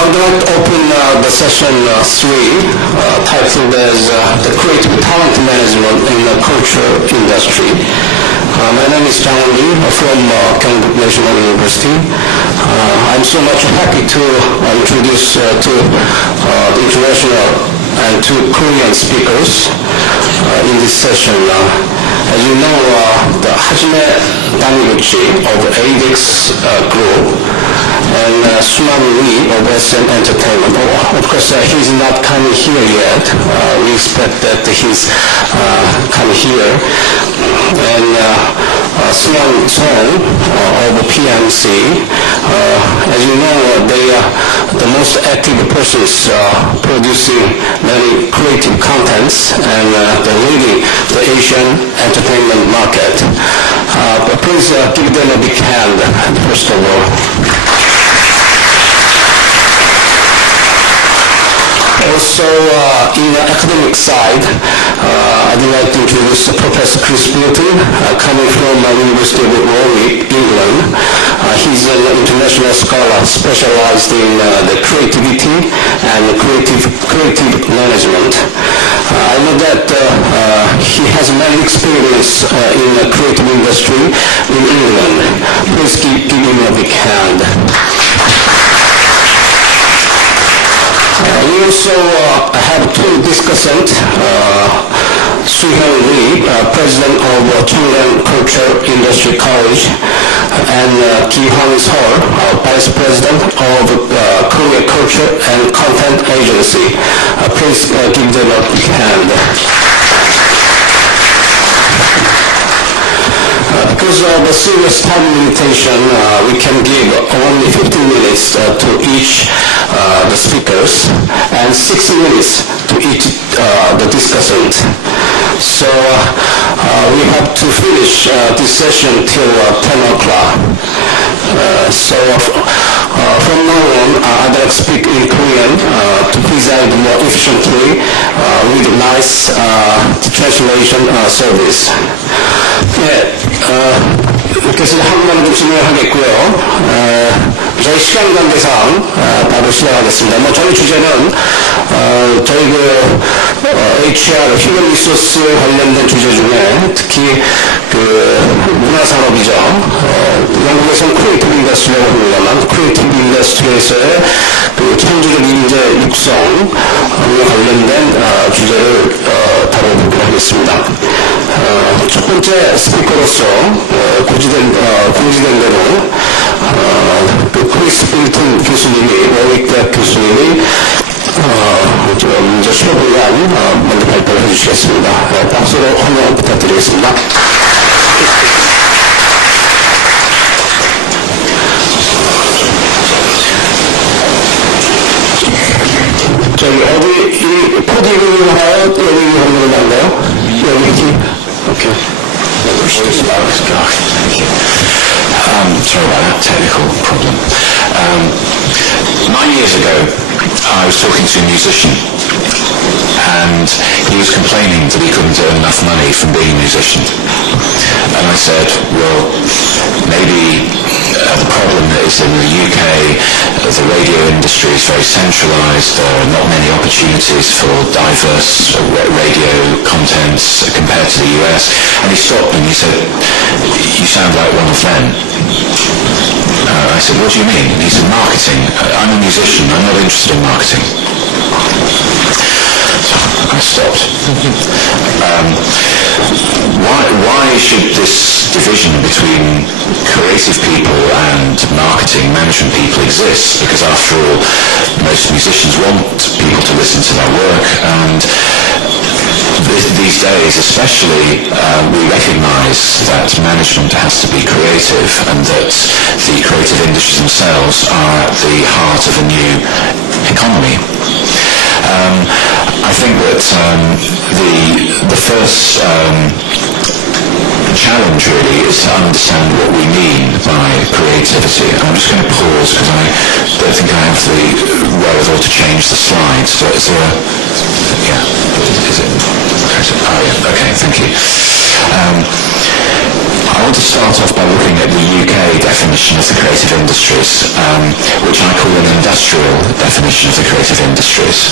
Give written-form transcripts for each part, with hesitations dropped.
I would like to open the session 3, titled as The Creative Talent Management in the Culture Industry. My name is Jang Lee from Gyeongbuk National University. I'm so much happy to introduce to the international and two Korean speakers in this session. As you know, the Hajime Taniguchi of ADEX Group and Tsunami Lee of SM Entertainment. Of course, he's not coming here yet. We expect that he's coming here. And Sunan Song of PMC. As you know, they are the most active persons producing many creative contents and they're leading the Asian entertainment market. Please give them a big hand, first of all. Also, in the academic side, I'd like to introduce Professor Chris Bilton, coming from University of Warwick, England. He's an international scholar specialized in the creativity and creative management. I know that he has many experience in the creative industry in England. Please give him a big hand. We also have two discussants, Soo-hyun Lee, President of Chungran Culture Industry College, and Ki-hwan Seol, Vice President of Korea Culture and Content Agency. Please give them a big hand. Because of the serious time limitation, we can give only 15 minutes to each the speakers and 60 minutes to each the discussant. So we have to finish this session till 10 o'clock. So from now on, I'd like to speak in Korean to preside more efficiently with nice translation service. 네, 이렇게 해서 한국말로 좀 진행하겠고요. 저희 시간 관계상 바로 시작하겠습니다. 저희 주제는 저희 HR, 휴먼 리소스 관련된 주제 중에 특히 문화산업이죠. 영국에서는 크리에이티브 인더스트리라고 합니다만 크리에이티브 인더스트리에서의 창조적 인재 육성과 관련된 주제를 다뤄보도록 하겠습니다. 첫 번째 스피커로서 고지된 대로 크리스 빌튼 교수님이, 워윅 대학 교수님이 먼저 15분간 먼저 발표를 해주시겠습니다. 박수로 환영 부탁드리겠습니다. 저기 어디 이 포디움하고 여기 한번 나가요? 여기 오케이. Sorry about that technical problem. 9 years ago, I was talking to a musician, and he was complaining that he couldn't earn enough money from being a musician. And I said, well, maybe the problem is in the UK, the radio industry is very centralised, there are not many opportunities for diverse radio contents compared to the US. And he stopped and he said, you sound like one of them. I said, what do you mean? And he said, marketing. I'm a musician, I'm not interested in marketing. So I stopped. Why should this division between creative people and marketing management people exist? Because after all, most musicians want people to listen to their work, and these days especially we recognise that management has to be creative and that the creative industries themselves are at the heart of a new economy. I think that the first challenge really is to understand what we mean by creativity. I'm just going to pause because I don't think I have the wherewithal to change the slides. So is there a... Yeah. Is it? Oh, yeah. Okay, thank you. I want to start off by looking at the UK definition of the creative industries, which I call an industrial definition of the creative industries.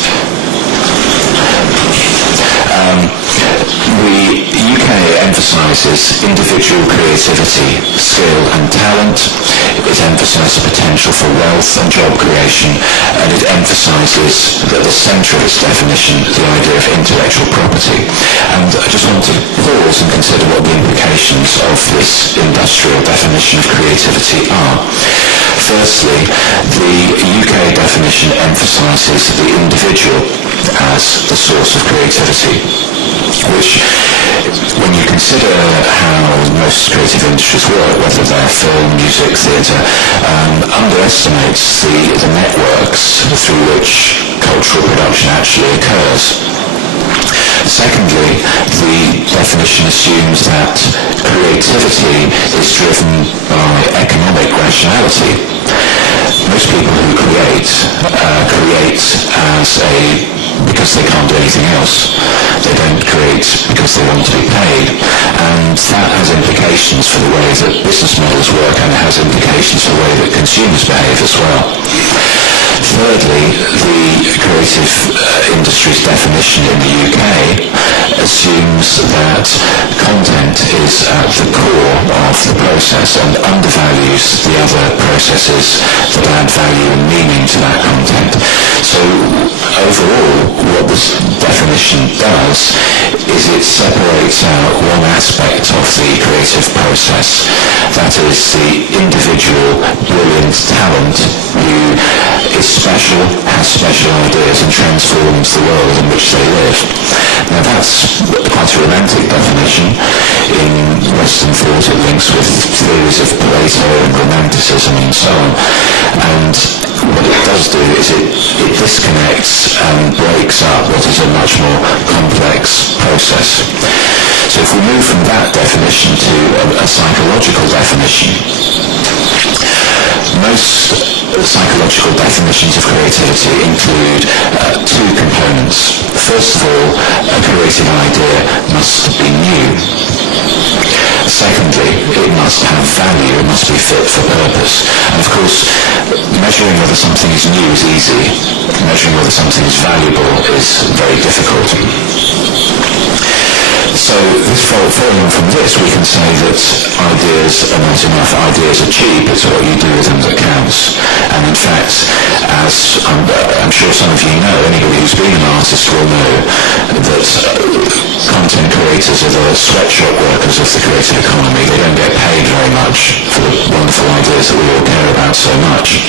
The UK emphasises individual creativity, skill and talent. It emphasises potential for wealth and job creation, and it emphasises at the centre of its definition the idea of intellectual property. And I just want to pause and consider what the implications of this industrial definition of creativity are. Firstly, the UK definition emphasises the individual as the source of creativity, which, when you consider how most creative industries work, whether they're film, music, theatre, underestimates the networks through which cultural production actually occurs. Secondly, the definition assumes that creativity is driven by economic rationality. Most people who create because they can't do anything else. They don't create because they want to be paid. And that has implications for the way that business models work, and it has implications for the way that consumers behave as well. Thirdly, the creative industry's definition in the UK assumes that content is at the core of the process and undervalues the other processes that add value and meaning to that content. So overall, what this definition does is it separates out one aspect of the creative process, that is the individual brilliant talent who is special, has special ideas and transforms the world in which they live. Now that's quite a romantic definition. In Western thought it links with theories of Plato and Romanticism and so on. And what it does do is it disconnects and breaks up what is a much more complex process. So if we move from that definition to a psychological definition, most psychological definitions of creativity include two components. First of all, a creative idea must be new. Secondly, it must have value, it must be fit for purpose. And of course, measuring whether something is new is easy. Measuring whether something is valuable is very difficult. So, following on from this, we can say that ideas are not enough. Ideas are cheap. It's what you do with them that counts. And in fact, as I'm sure some of you know, anybody who's been an artist will know that content creators are the sweatshop workers of the creative economy. They don't get paid very much for the wonderful ideas that we all care about so much.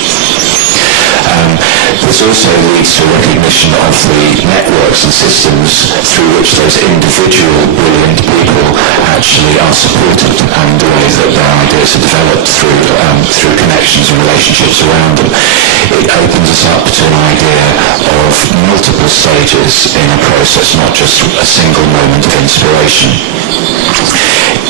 This also leads to recognition of the networks and systems through which those individual brilliant people actually are supported, and the way that their ideas are developed through connections and relationships around them. It opens us up to an idea of multiple stages in a process, not just a single moment of inspiration.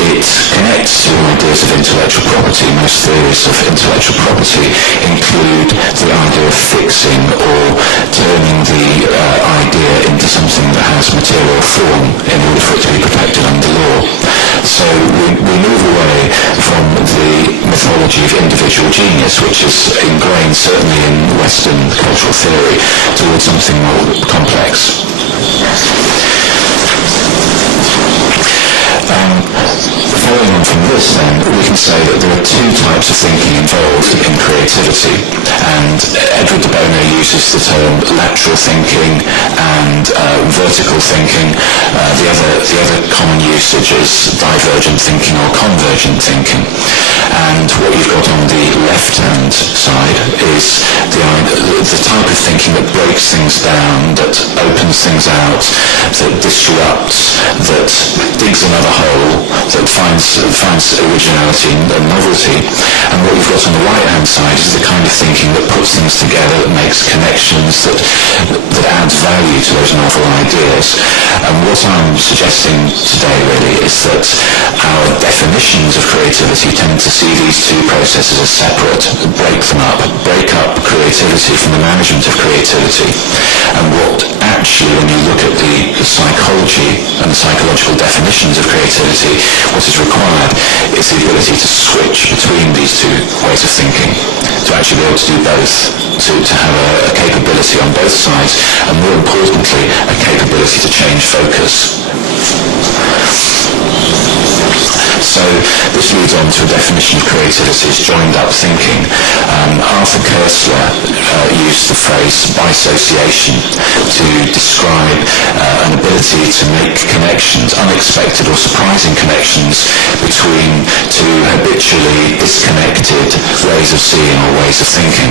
It connects to ideas of intellectual property. Most theories of intellectual property include the idea of fixing or turning the idea into something that has material form in order for it to be protected under law. So we move away from the mythology of individual genius, which is ingrained certainly in Western cultural theory, towards something more complex. Following on from this, then, we can say that there are two types of thinking involved in creativity, and Edward de Bono uses the term lateral thinking and vertical thinking. The other common usage is divergent thinking or convergent thinking. And what you've got on the left-hand side is the type of thinking that breaks things down, that opens things out, that disrupts, that digs another hole, that finds originality and novelty. And what you've got on the right-hand side is the kind of thinking that puts things together, that makes connections, that adds value to those novel ideas. And what I'm suggesting today really is that our definitions of creativity tend to see these two processes as separate, break them up, break up creativity from the the management of creativity. And what actually, when you look at the psychology and the psychological definitions of creativity, what is required is the ability to switch between these two ways of thinking, to actually be able to do both, to have a capability on both sides, and more importantly, a capability to change focus. So this leads on to a definition of creativity as joined-up thinking. Arthur Koestler used the phrase bisociation to describe an ability to make connections, unexpected or surprising connections, between two habitually disconnected ways of seeing or ways of thinking.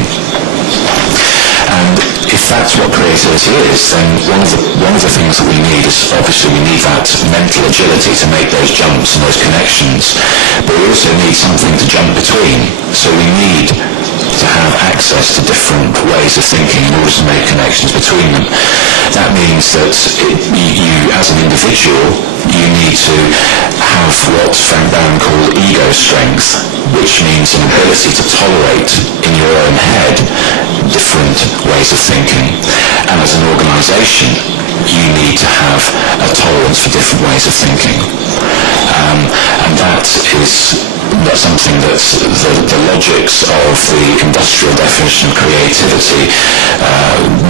And if that's what creativity is, then one of the things that we need is, obviously we need that mental agility to make those jumps and those connections, but we also need something to jump between. So we need to have access to different ways of thinking in order to make connections between them. That means that you, as an individual, you need to have what Frank Barron called ego strength, which means an ability to tolerate in your own head different ways of thinking. And as an organisation, you need to have a tolerance for different ways of thinking. And that is something that the logics of the industrial definition of creativity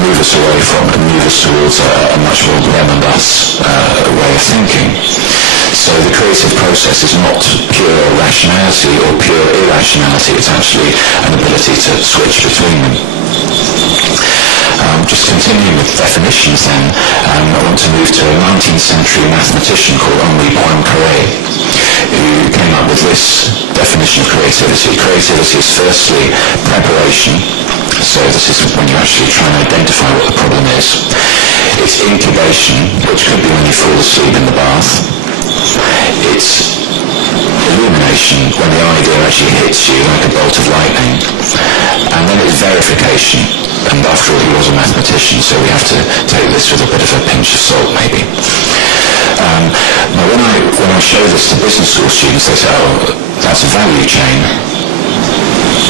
move us away from and move us towards a much more them and us way of thinking. So the creative process is not pure rationality or pure irrationality, it's actually an ability to switch between them. Just continuing with definitions then, I want to move to a 19th century mathematician called Henri Poincaré, who came up with this definition of creativity. Creativity is firstly preparation, so this is when you actually try and identify what the problem is. It's incubation, which could be when you fall asleep in the bath. It's illumination, when the idea actually hits you like a bolt of lightning. And then it's verification. And after all, he was a mathematician, so we have to take this with a bit of a pinch of salt, maybe. Now, when I show this to business school students, they say, oh, that's a value chain.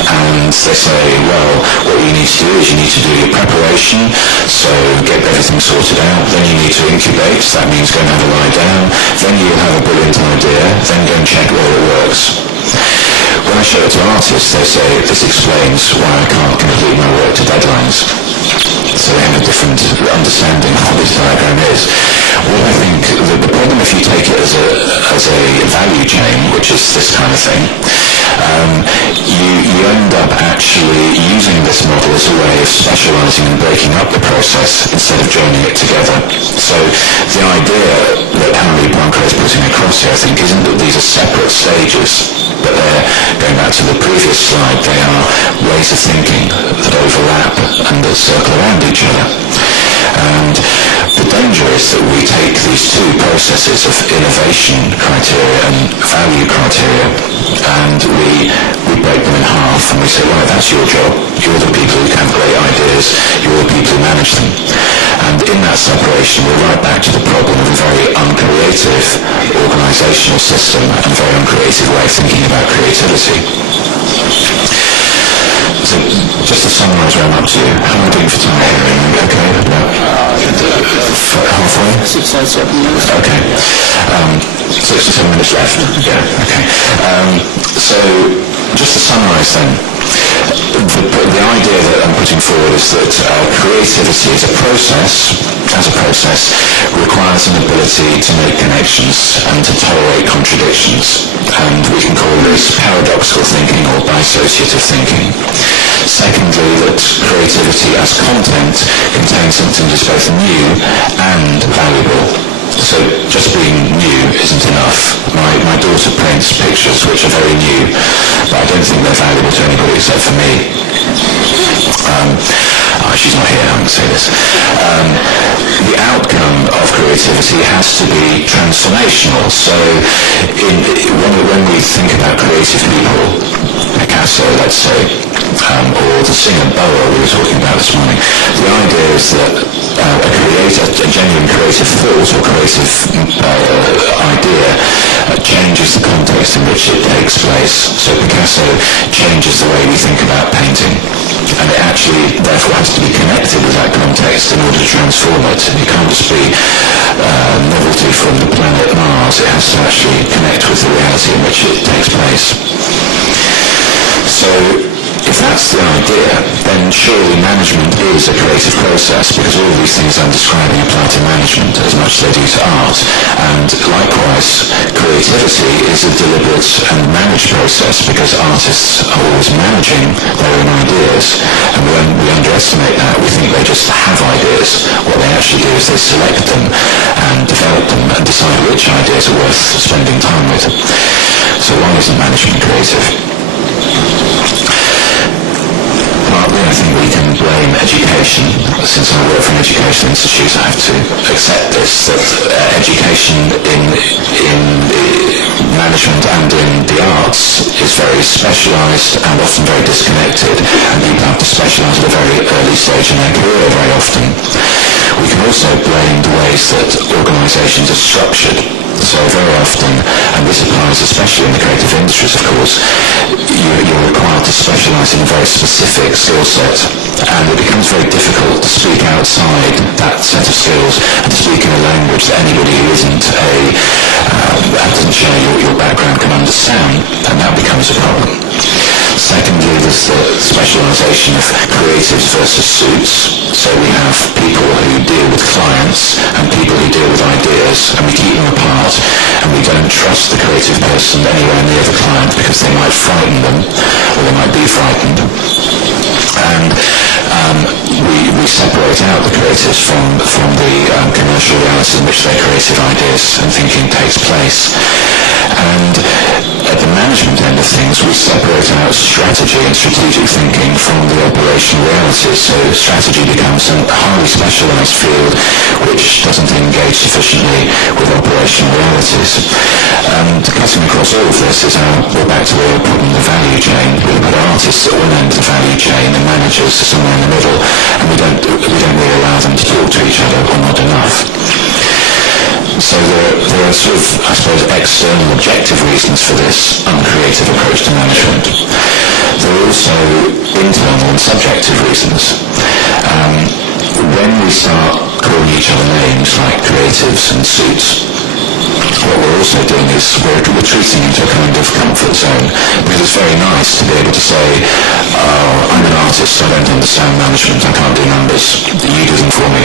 And they say, well, what you need to do is you need to do your preparation, so get everything sorted out, then you need to incubate, so that means go and have a lie down, then you'll have a brilliant idea, then go and check whether it works. When I show it to artists, they say, this explains why I can't complete my work to deadlines. So they have a different understanding of what this diagram is. Well, I think the problem, if you take it as a value chain, which is this kind of thing, you end up actually using this model as a way of specialising and breaking up the process instead of joining it together. So the idea that Henri Poincaré is putting across here, I think, isn't that these are separate stages, but they're, going back to the previous slide, they are ways of thinking that overlap and that circle around each other. And the danger is that we take these two processes of innovation criteria and value criteria and we break them in half and we say, right, that's your job. You're the people who have great ideas. You're the people who manage them. And in that separation, we're right back to the problem of a very uncreative organisational system and a very uncreative way of thinking about creativity. So, just to summarise where I'm up to, how am I doing for time? Okay, about halfway? 6 or 7 minutes. Okay. 6 or 7 minutes left. Yeah, okay. So, just to summarise then, the idea that I'm putting forward is that creativity as a process requires an ability to make connections and to tolerate contradictions. And we can call this paradoxical thinking or dissociative thinking. Secondly, that creativity as content contains something that is both new and valuable. So just being new isn't enough. My daughter paints pictures which are very new, but I don't think they're valuable to anybody except for me. She's not here, I can say this. The outcome of creativity has to be transformational. So when we think about creative people, Picasso, let's say, or the singer Boa we were talking about this morning, the idea is that a genuine creative thought or creative idea changes the context in which it takes place. So Picasso changes the way we think about painting. and it actually therefore has to be connected with that context in order to transform it. It can't just be novelty from the planet Mars. It has to actually connect with the reality in which it takes place. So if that's the idea, then surely management is a creative process, because all of these things I'm describing apply to management as much as they do to art. And likewise, creativity is a deliberate and managed process, because artists are always managing their own ideas. And when we underestimate that, we think they just have ideas. What they actually do is they select them and develop them and decide which ideas are worth spending time with. So why isn't management creative? Partly, I think we can blame education. Since I work for an education institute, I have to accept this, that education in management and in the arts is very specialised and often very disconnected, and people have to specialise at a very early stage in their career very often. We can also blame the ways that organisations are structured. So very often, and this applies especially in the creative industries, of course, you're required to specialise in a very specific skill set, and it becomes very difficult to speak outside that set of skills and to speak in a language that anybody who isn't that doesn't share your background can understand, and that becomes a problem. Secondly, there's the specialisation of creatives versus suits. So we have people who deal with clients and people who deal with ideas, and we keep them apart, and we don't trust the creative person anywhere near the client because they might frighten them, or they might be frightened. And we separate out the creatives from the commercial reality in which their creative ideas and thinking takes place. And at the management end of things, we separate out strategy and strategic thinking from the operational reality. So strategy becomes a highly specialised field which doesn't engage sufficiently with operational realities. And cutting across all of this is we're back to the old problem, the value chain. We've got artists at one end of the value chain and managers somewhere in the middle, and we don't really allow them to talk to each other, or not enough. So there are sort of, I suppose, external objective reasons for this uncreative approach to management. There are also internal and subjective reasons. When we start calling each other names like creatives and suits, what we're also doing is we're retreating into a kind of comfort zone, because it's very nice to be able to say, oh, I'm an artist, I don't understand management, I can't do numbers, you do them for me.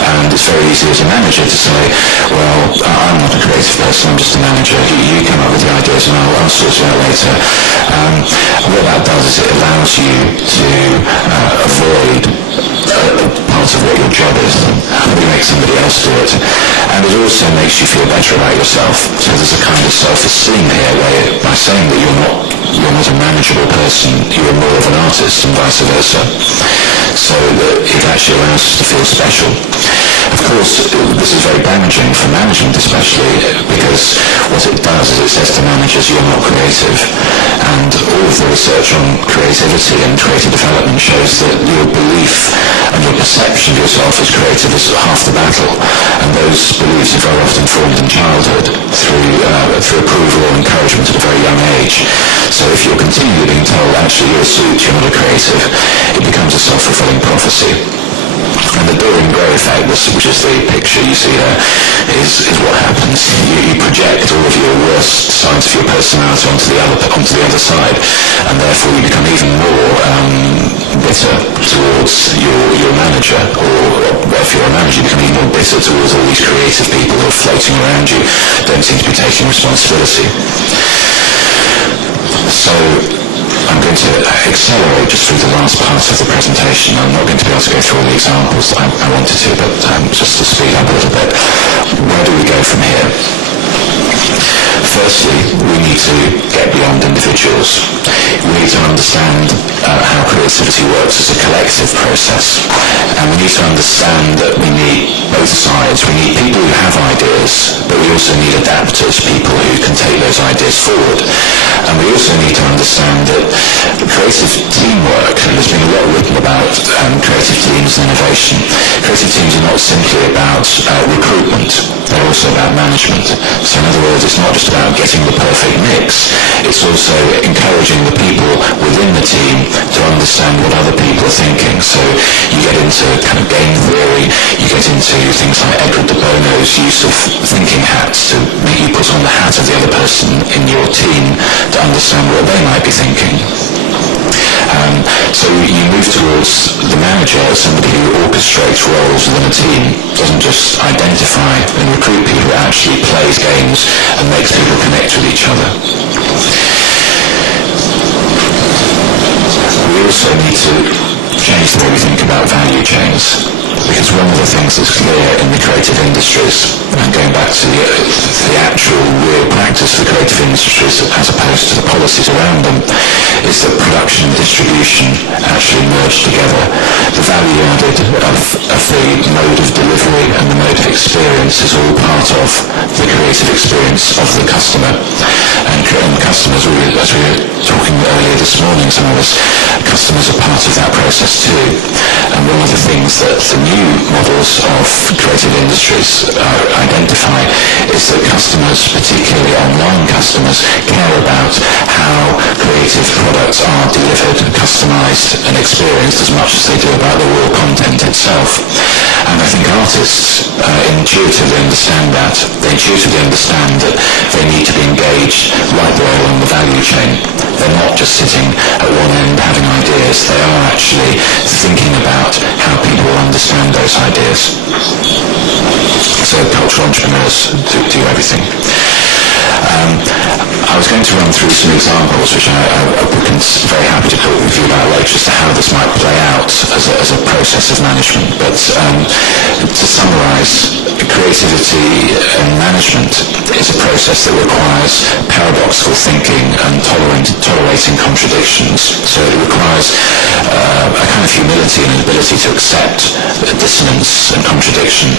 And it's very easy as a manager to say, well, I'm not a creative person, I'm just a manager, you come up with the ideas and I'll sort it out later. And what that does is it allows you to avoid part of what your job is, probably make somebody else do it. And it also makes you feel better about yourself. So there's a kind of self-esteem here where by saying that you're not a manageable person, you're more of an artist, and vice versa. So that it actually allows us to feel special. Of course, this is very damaging for management especially, because what it does is it says to managers, you're not creative. And all of the research on creativity and creative development shows that your belief and your perception of yourself as creative is half the battle. And those beliefs are very often formed in childhood through approval or encouragement at a very young age. So if you're continually being told, actually you're a suit, you're not a creative, it becomes a self-fulfilling prophecy. And the Dorian Gray effect, which is the picture you see there, is what happens. You project all of your worst sides of your personality onto the other side, and therefore you become even more bitter towards your manager, or if you're a manager, you become even more bitter towards all these creative people who are floating around you, don't seem to be taking responsibility. So I'm going to accelerate just through the last part of the presentation. I'm not going to be able to go through all the examples that I wanted to, but just to speed up a little bit. Where do we go from here? Firstly, we need to get beyond individuals. We need to understand how creativity works as a collective process. And we need to understand that we need both sides. We need people who have ideas, but we also need adapters, people who can take those ideas forward. And we also need to understand that creative teamwork, and there's been a lot written about creative teams teams and innovation. Creative teams are not simply about recruitment, they're also about management. So in other words, it's not just about getting the perfect mix, it's also encouraging the people within the team to understand what other people are thinking. So you get into kind of game theory, you get into things like Edward de Bono's use of thinking hats to make you put on the hat of the other person in your team to understand what they might be thinking. So you move towards the manager, somebody who orchestrates roles within a team, doesn't just identify and recruit people, but actually plays games and makes people connect with each other. We also need to change the way we think about value chains, because one of the things that's clear in the creative industries, and going back to the actual real practice of the creative industries as opposed to the policies around them, is that production and distribution actually merge together. The value added of the mode of delivery and the mode of experience is all part of the creative experience of the customer. And customers, as we were talking earlier this morning, some of us, customers are part of that process too. And one of the things that the new models of creative industries identify is that customers, particularly online customers, care about how creative products are delivered, customized and experienced as much as they do about the raw content itself. And I think artists intuitively understand that. They intuitively understand that they need to be engaged right the way along the value chain. They're not just sitting at one end having ideas, they are actually thinking about how people will understand those ideas. So cultural entrepreneurs do everything. I was going to run through some examples which I'm very happy to talk with you about later as to how this might play out as a process of management. But to summarise, creativity and management is a process that requires paradoxical thinking and tolerating contradictions. So it requires a kind of humility and an ability to accept dissonance and contradiction.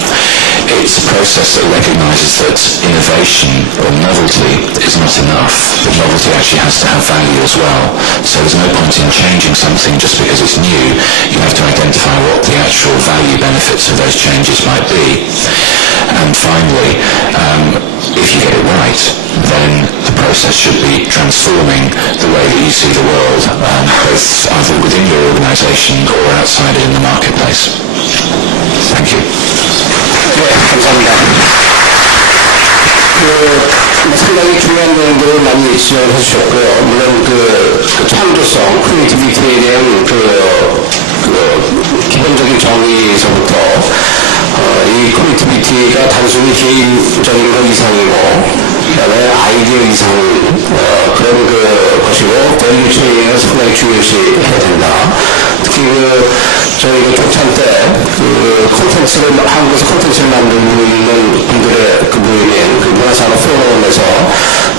It's a process that recognises that innovation or novelty is not enough. The novelty actually has to have value as well. So there's no point in changing something just because it's new. You have to identify what the actual value benefits of those changes might be. And finally, if you get it right, then the process should be transforming the way that you see the world, both either within your organisation or outside it in the marketplace. Thank you. 상당히 중요한 내용들을 많이 지적을 해주셨고요. 물론 그 창조성, 크리에이티비티에 대한 기본적인 정의에서부터 이 크리에이티비티가 단순히 개인적인 것 이상이고, 그다음에 아이디어 이상 그런 것이고, 밸류 체인을 상당히 중요시 해야 된다. 특히 저희 조찬 때 한국에서 콘텐츠를 만들고 있는 분들의 모임인 문화산업 포럼에서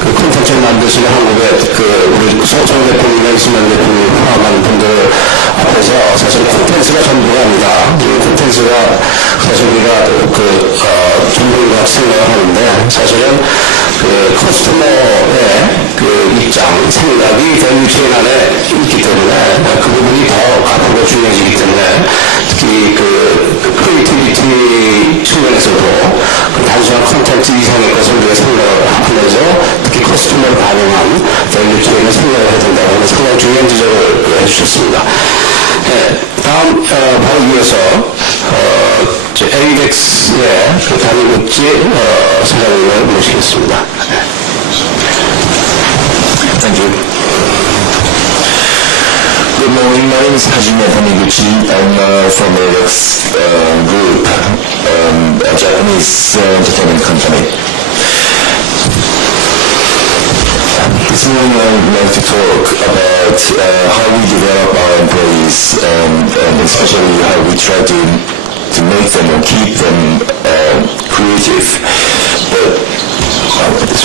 콘텐츠를 만드시는 한국의 우리 소정 대표님이나 이수만 대표님 포함한 분들 앞에서 사실 콘텐츠가 전부가 아니다. 콘텐츠가 사실 우리가 전부인 것 같이 생각을 하는데, 사실은 커스터머의 입장, 생각이 밸류 체인 안에 있기 때문에 그 부분이 더 앞으로 중요해지기 때문에, 특히 크리에이티비티 측면에서도 단순한 콘텐츠 이상의 것을 우리가 생각을 하면서 특히 커스터머를 반영한 밸류 체인을 생각을 해야 된다고 하는 상당히 중요한 지적을 해주셨습니다. 네, 다음 바로 이어서 에이덱스의 담임국지 사장님을 모시겠습니다. Thank you. Good morning. My name is Hajime Taniguchi. I'm from AIDEX Group, a Japanese entertainment company. This morning I would like to talk about how we develop our employees and especially how we try to make them or keep them creative. But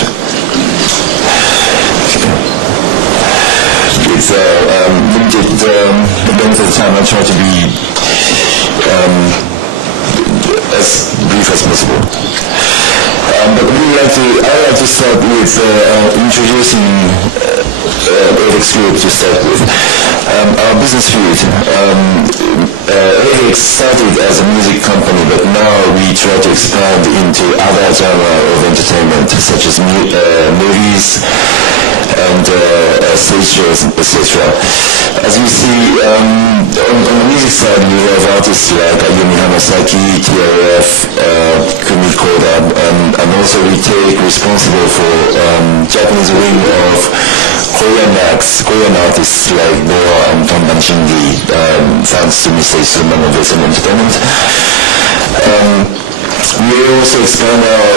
with limited length of time, I try to be as brief as possible. But I like to start with introducing AIDEX Group to start with. Our business field, AIDEX we started as a music company, but now we try to expand into other genre of entertainment, such as movies and stage shows, etc. As you see, on the music side, we have artists like Ayumi Hamasaki, TRF, Kumi Koda, and also we take responsible for Japanese wing of Korean acts, Korean artists like Boa and Kanban Shingi, thanks to Mr. Isuman of SM Entertainment. We also expand our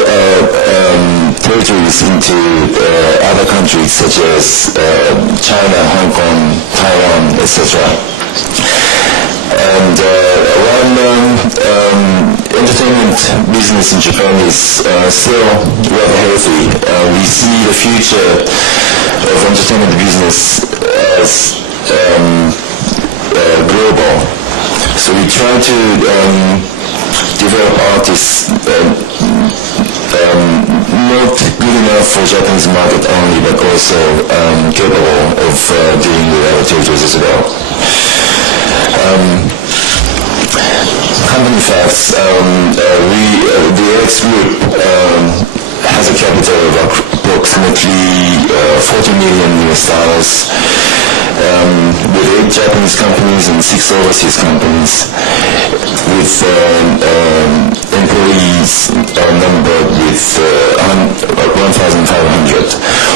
territories into other countries such as China, Hong Kong, Taiwan, etc. And while entertainment business in Japan is still rather healthy, we see the future of entertainment business as global. So we try to develop artists not good enough for Japanese market only, but also capable of dealing with other territories as well. Company facts, the X Group has a capital of approximately $40 million US, with 8 Japanese companies and 6 overseas companies, with employees numbered with 1,500.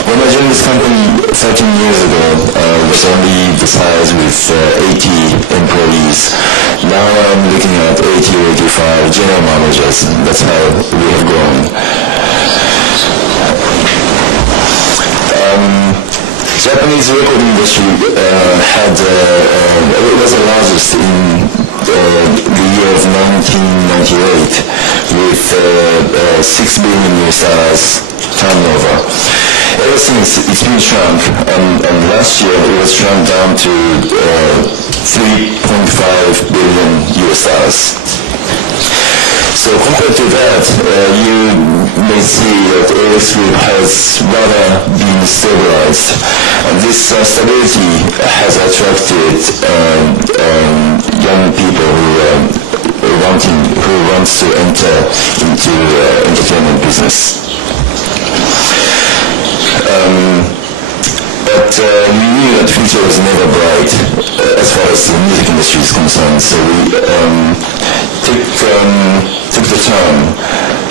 When I joined this company 13 years ago, it was only the size with 80 employees. Now I'm looking at 80 or 85 general managers. That's how we have grown. Japanese record industry was the largest in the year of 1998 with $6 billion turnover. Ever since it's been shrunk, and last year it was shrunk down to $3.5 billion. So compared to that, you may see that AX Group has rather been stabilized. And this stability has attracted young people who wants to enter into entertainment business. But we knew that the future was never bright as far as the music industry is concerned. So we took the turn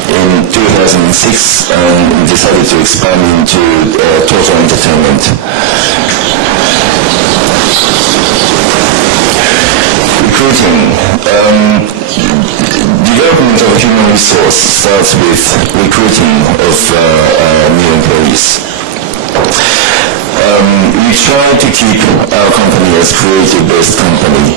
in 2006 and decided to expand into total entertainment. Recruiting. Development of human resource starts with recruiting of new employees. We try to keep our company as creative-based company.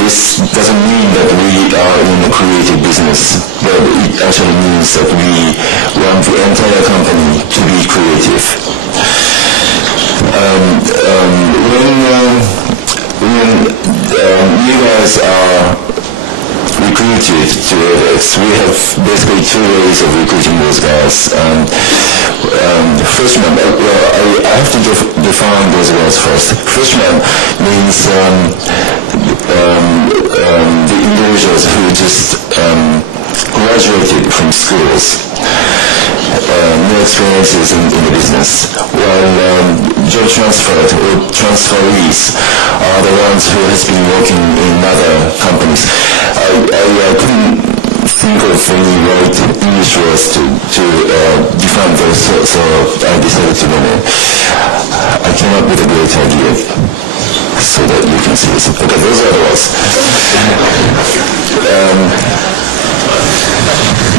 This doesn't mean that we are in the creative business, but it actually means that we want the entire company to be creative. When you guys are recruited to AX, we have basically 2 ways of recruiting those guys. Freshman, well, I have to define those words first. Freshman means the individuals who just graduated from schools, no experiences in the business, while job transferred or transferees are the ones who has been working in other companies. I couldn't think of any right English words to define those, so I decided to I came up with a great idea so that you can see this. Okay, those are the words.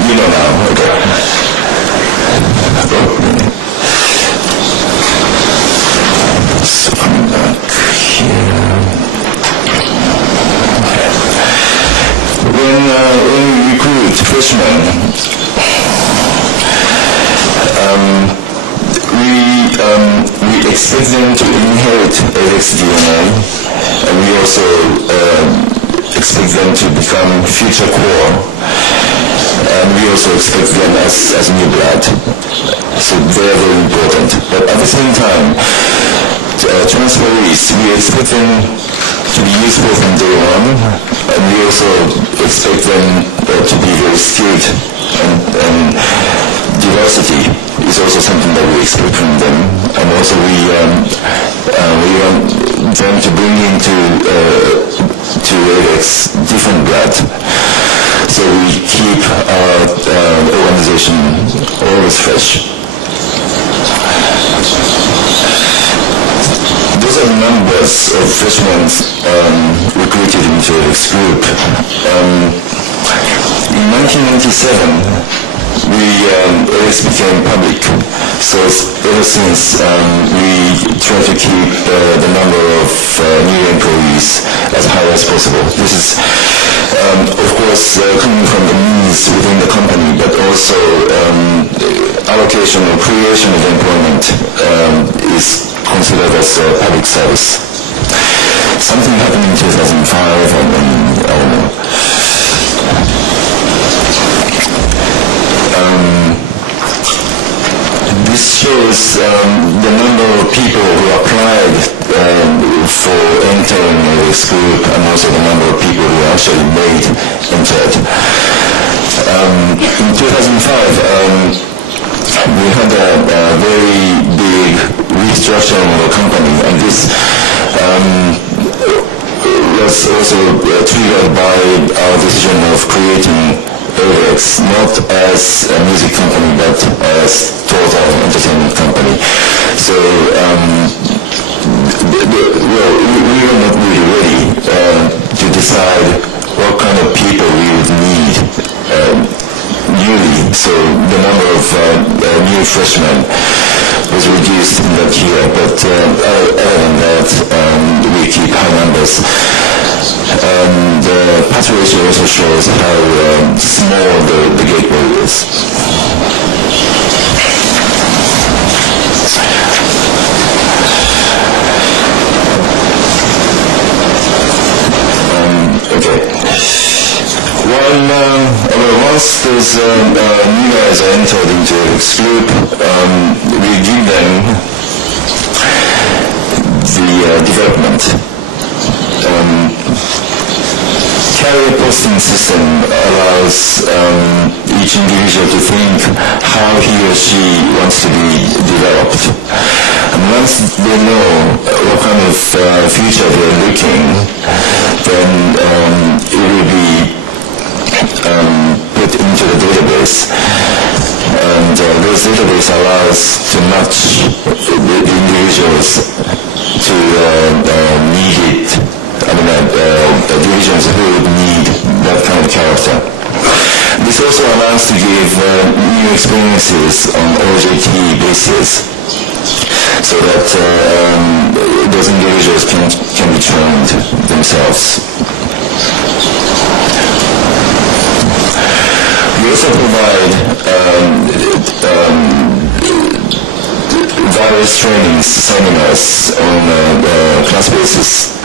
You know now, okay. So coming back here. When we recruit freshmen, we expect them to inherit AX DNA, and we also expect them to become future core, and we also expect them as new blood. So they're very important. But at the same time, transferees, we expect them to be useful from day one, and we also expect them to be very skilled, and diversity is also something that we expect from them, and also we want them to bring into to edX different blood, so we keep our organization always fresh. Those are numbers of freshmen recruited into edX group. In 1997, edX became public, so ever since we try to keep the number of new employees as high as possible. This is, of course, coming from the needs within the company, but also allocation or creation of employment is considered as a public service. Something happened in 2005, and I don't know. This shows the number of people who applied for entering this group, and also the number of people who actually entered. In 2005, we had a very big restructuring of the company, and this was also triggered by our decision of creating edX not as a music company but as total entertainment company. So we were not really ready to decide what kind of people we would need newly. So the number of new freshmen was reduced in that year, but other than that, we keep high numbers. The pass ratio also shows how small the gateway is. Okay. Once those new guys are entered into edX group, we give them the development. Career posting system allows each individual to think how he or she wants to be developed. And once they know what kind of future they're looking, then it will be put into the database. And those database allows to match the individuals to needed divisions who would need that kind of character. This also allows to give new experiences on OJT basis, so that those individuals can be trained themselves. We also provide various trainings, seminars on a class basis.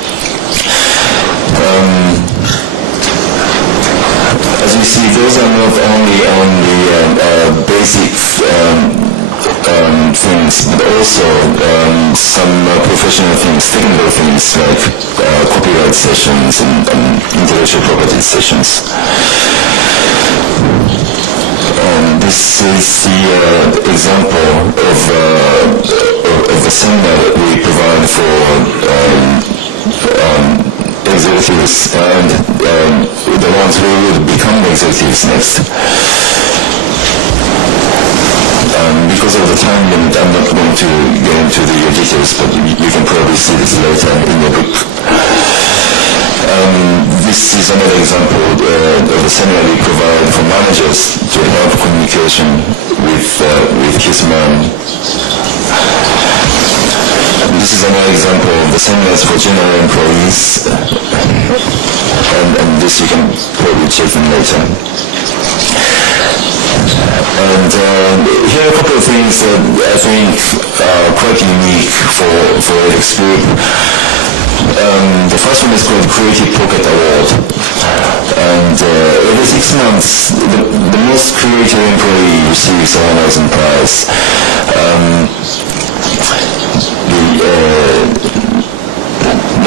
As you see, those are not only on the basic things, but also some professional things, technical things like copyright sessions and intellectual property sessions. This is the example of the seminar that we provide for executives and the ones who would become executives next. Because of the time limit, I'm not going to get into the details, but you can probably see this later in the book. This is another example of the seminar we provide for managers to help communication with his man. This is another example of the seminars for general employees, and this you can probably check in later. And here are a couple of things that I think are quite unique for edX Group. The first one is called Creative Pocket Award, and every 6 months the most creative employee receives a $1,000 prize.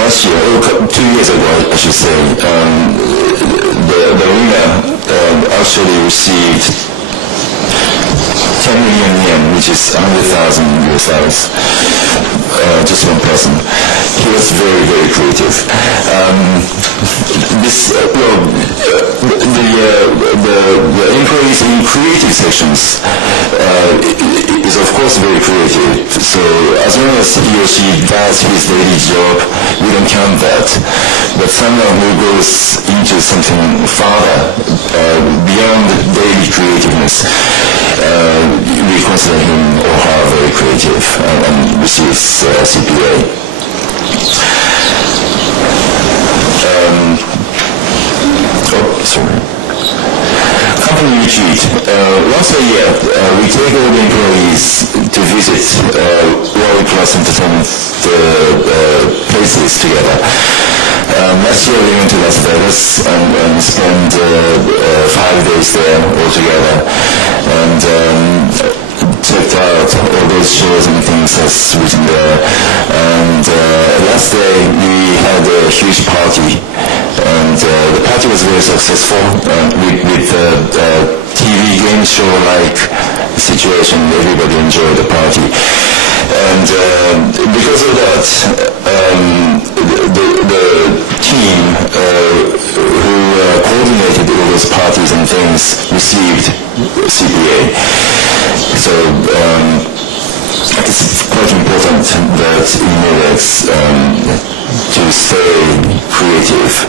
last year, or 2 years ago, I should say, the winner actually received 10 million yen, which is 100,000 US dollars. Just one person. He was very, very creative. The employees in creative sections is of course very creative. So as long as he or she does his daily job, we don't count that. But someone who goes into something farther, beyond daily creativeness, we consider him or her very creative and receives CPA. Company retreat. Once a year, we take all the employees to visit world-class entertainment places together. Last year we went to Las Vegas and spent 5 days there all together, and checked out all those shows and things that's written there. And last day we had a huge party, and the party was very successful with TV game show like situation. Everybody enjoyed the party, and because of that, the team who coordinated all those parties and things received CPA. So it's quite important that innovates to stay creative.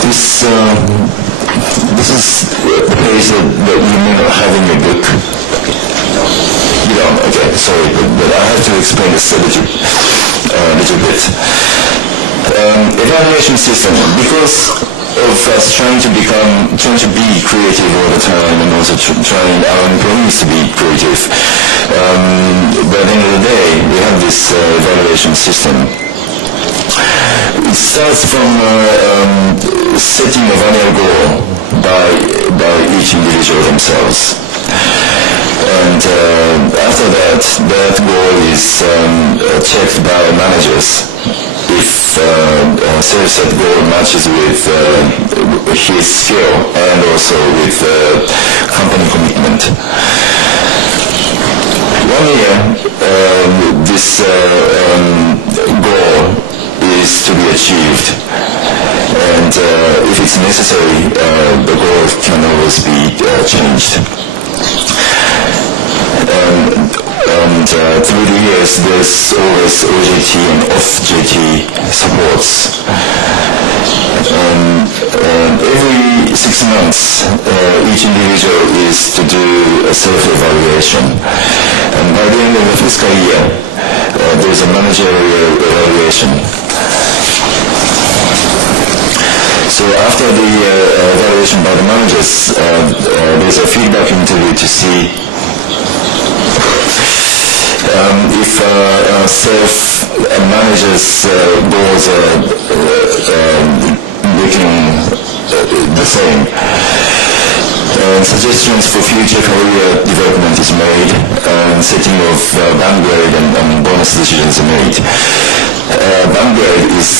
This is the page that you may not have in your book. You don't? Okay, sorry, but I have to explain this a little bit. Evaluation system, because of us trying to be creative all the time, and also trying our employees to be creative. By the end of the day, we have this evaluation system. It starts from setting a annual goal by each individual themselves. And after that goal is checked by managers. If set goal matches with his skill and also with company commitment. 1 year, this goal is to be achieved, and if it's necessary, the goal can always be changed. And through the years, there's always OJT and off-JT supports. Every 6 months, each individual is to do a self-evaluation. And by the end of the fiscal year, there's a managerial evaluation. So after the evaluation by the managers, there's a feedback interview to see if self-managers' goals are looking the same. Suggestions for future career development is made, and setting of bandgrade and bonus decisions are made. Bandgrade is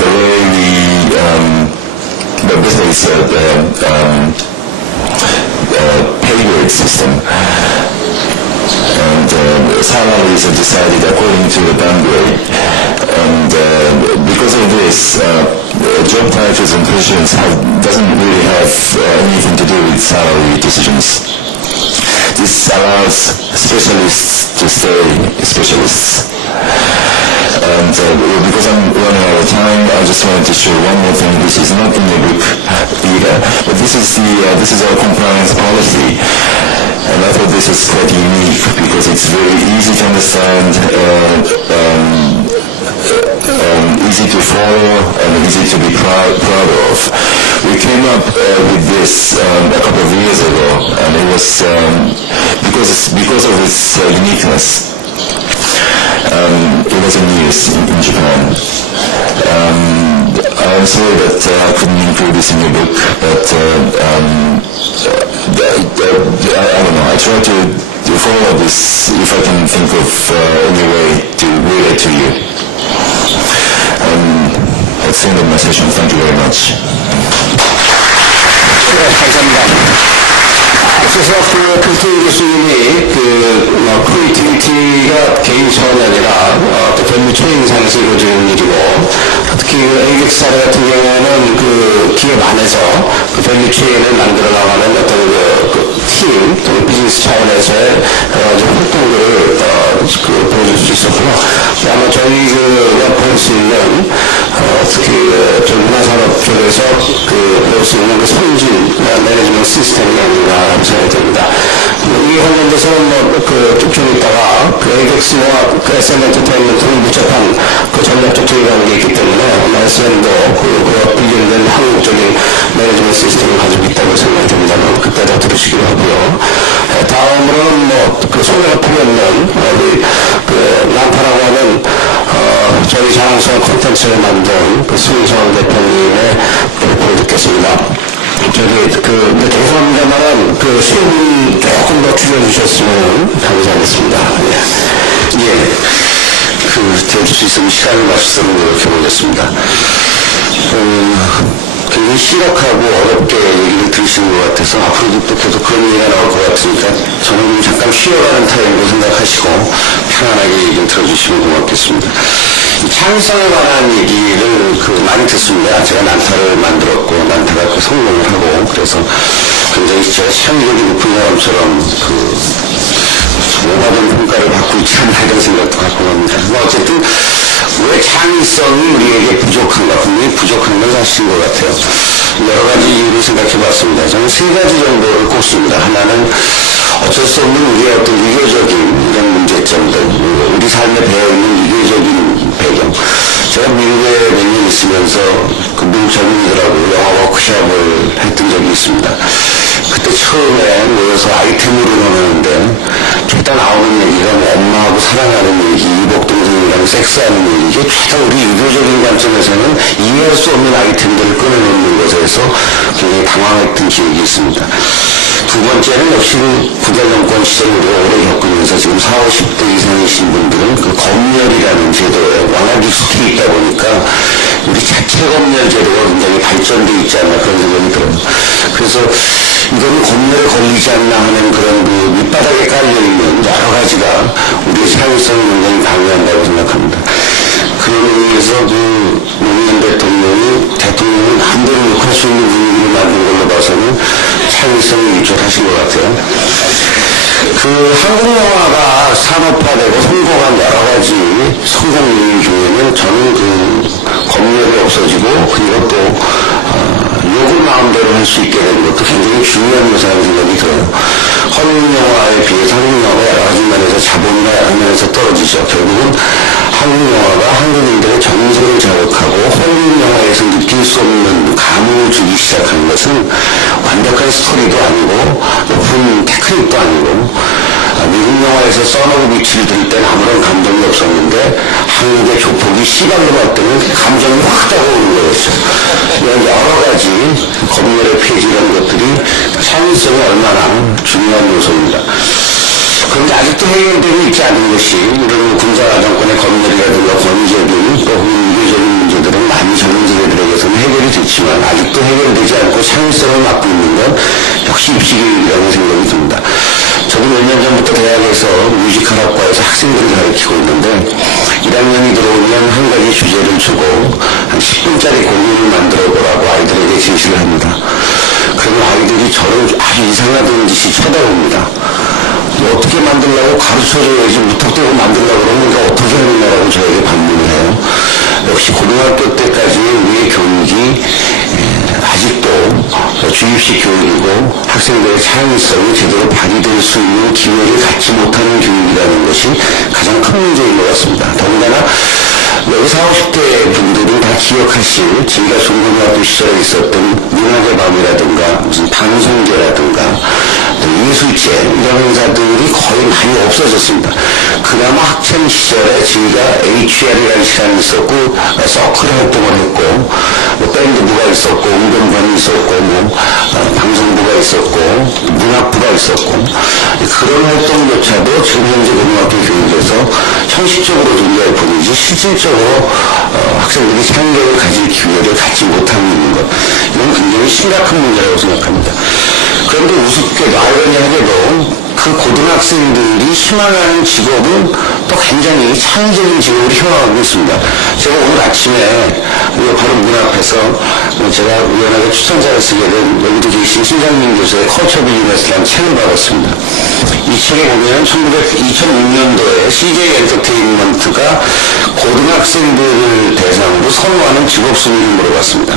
the way basically it's a pay grade system. And salaries are decided according to the bandgrade. And because of this, job titles and positions doesn't really have anything to do with salary decisions. This allows specialists to stay specialists. And because I'm running out of time, I just wanted to show one more thing, which is not in the book either. But this is our compliance policy. And I thought this is quite unique because it's very easy to understand, easy to follow, and easy to be proud of. We came up with this a couple of years ago, and it was because of its uniqueness. It was in use in Japan. I'm sorry that I couldn't include this in your book, but I don't know. I try to follow this, if I can think of any way to relate to you. That's the end of my session. Thank you very much. 네, 감사합니다. 앞서서 금태희 교수님이 크리에이티비티가 개인 차원이 아니라 또 밸류 체인상에서 이루어지는 일이고, 특히 AGX 사례 같은 경우에는 기업 안에서 밸류 체인을 만들어 나가는 어떤 팀, 또 비즈니스 차원에서의 활동들을 보여줄 수 있었고요. 아마 저희가 볼 수 있는 특히 저 문화산업 쪽에서 볼 수 있는 선진 매니지먼트 시스템이 아닌가라고 생각이 됩니다. 이 관련돼서는 좀 있다가 AGX와 SM 엔터테인먼트는 밀접한 전략적 제휴관계가 있기 때문에 SM도 그와 관련된 한국적인 매니지먼트 시스템을 가지고 있다고 생각이 됩니다만 그때 다 들으시기로 하고요. 다음으로는 소개가 필요 없는 우리 난타라고 하는 저희 자랑스러운 콘텐츠를 만든 수인성 대표님의 발표를 듣겠습니다. 근데 죄송합니다만 시험을 조금 더 줄여주셨으면 감사하겠습니다. 예. 들을 수 있으면 시간을 맞춰서 노력해보겠습니다. 굉장히 심각하고 어렵게 얘기를 들으시는 것 같아서 앞으로도 또 계속 그런 얘기가 나올 것 같으니까 저는 잠깐 쉬어가는 타임으로 생각하시고 편안하게 얘기 좀 들어주시면 고맙겠습니다. 창의성에 관한 얘기를 많이 듣습니다. 제가 난타를 만들었고 난타가 성공을 하고 그래서 굉장히 제가 창의력이 높은 사람처럼 오가던 평가를 받고 있지 않나 이런 생각도 갖고 갑니다. 어쨌든 왜 창의성이 우리에게 부족한가? 분명히 부족한 건 사실인 것 같아요. 여러 가지 이유를 생각해 봤습니다. 저는 세 가지 정도를 꼽습니다. 하나는 어쩔 수 없는 우리의 어떤 유교적인 이런 문제점들, 우리 삶에 배어있는 유교적인 배경. 제가 미국에 몇 년 있으면서 미국 젊은이들하고 영화 워크숍을 했던 적이 있습니다. 그때 처음에 모여서 아이템으로 논하는데 최다 나오는 얘기가 엄마하고 사랑하는 얘기, 이복동생이랑 섹스하는 얘기, 이게 최다 우리 유교적인 관점에서는 이해할 수 없는 아이템들을 꺼내놓는 것에서 굉장히 당황했던 기억이 있습니다. 두 번째는 역시 부대 정권 시절을 오래 겪으면서 지금 40, 50대 이상이신 분들은 검열이라는 제도에 워낙 익숙해 있다 보니까 우리 자체 검열 제도가 굉장히 발전되어 있지 않나 그런 생각이 들어요. 그래서 이거는 검열에 걸리지 않나 하는 그런 밑바닥에 깔려있는 여러 가지가 우리의 창의성을 굉장히 방해한다고 생각합니다. 그런 의미에서 노무현 대통령이 마음대로 욕할 수 있는 분위기를 만든 걸로 봐서는 창의성이 유출하신 것 같아요. 한국 영화가 산업화되고 성공한 여러 가지 성공 요인 중에는 저는 검열이 없어지고 그리고 또 욕을 마음대로 할 수 있게 되는 것도 굉장히 중요한 요소라는 생각이 들어요. 헐리우드 영화에 비해서 한국 영화가 여러 가지 면에서 자본이나 여러 면에서 떨어지죠. 결국은 한국 영화가 한국인들의 정서를 자극하고 헐리우드 영화에서 느낄 수 없는 감흥을 주기 시작한 것은 완벽한 스토리도 아니고 높은 테크닉도 아니고 미국 영화에서 써놓은 위치를 들을 때는 아무런 감동이 없었는데 한국의 조폭이 시각으로 볼 때는 감정이 확 다가오는 거였죠. 여러 가지 검열의 폐지 이런 것들이 창의성이 얼마나 중요한 요소입니다. 그런데 아직도 해결되고 있지 않은 것이 이런 군사정권의 검열이라든가 권위적인 또 유교적인 문제들은 많이 젊은 세대들에게서는 해결이 됐지만 아직도 해결되지 않고 창의성을 맡고 있는 건 역시 입시교육이라는 생각이 듭니다. 저도 몇 년 전부터 대학에서 뮤지컬학과에서 학생들을 가르치고 있는데 1학년이 들어오면 한 가지 주제를 주고 한 10분짜리 공연을 만들어보라고 아이들에게 제시를 합니다. 그러면 아이들이 저를 아주 이상하던 듯이 쳐다봅니다. 어떻게 만들려고 가르쳐줘야지 무턱대고 만들려고 그러니까 어떻게 하느냐라고 저에게 반문을 해요. 역시 고등학교 때까지 우리의 교육이 아직도 주입식 교육이고 학생들의 창의성이 제대로 발휘될 수 있는 기회를 갖지 못하는 교육이라는 것이 가장 큰 문제인 것 같습니다. 더군다나 여기 40, 50대 분들은 다 기억하실 저희가 중고등학교 시절에 있었던 문학의 밤이라든가 무슨 방송제라든가 예술제 이런 행사들이 거의 많이 없어졌습니다. 그나마 학창 시절에 저희가 HR이라는 시간이 있었고 서클 활동을 했고 밴드부가 있었고 운동반이 있었고 방송부가 있었고 문학부가 있었고 그런 활동조차도 지금 현재 고등학교 교육에서 형식적으로 존재할 뿐이지 실질적으로 학생들이 창의력을 가질 기회를 갖지 못하고 있는 것, 이건 굉장히 심각한 문제라고 생각합니다. 그런데 우습게도 아이러니하게도 그 고등학생들이 희망하는 직업은 또 굉장히 창의적인 직업을 희망하고 있습니다. 제가 오늘 아침에 바로 문 앞에서 제가 우연하게 추천자를 쓰게 된 여기도 계신 신장민 교수의 커처 비즈니스라는 책을 받았습니다. 이 책에 보면 2006년도에 CJ 엔터테인먼트가 고등학생들을 대상으로 선호하는 직업 순위를 물어봤습니다.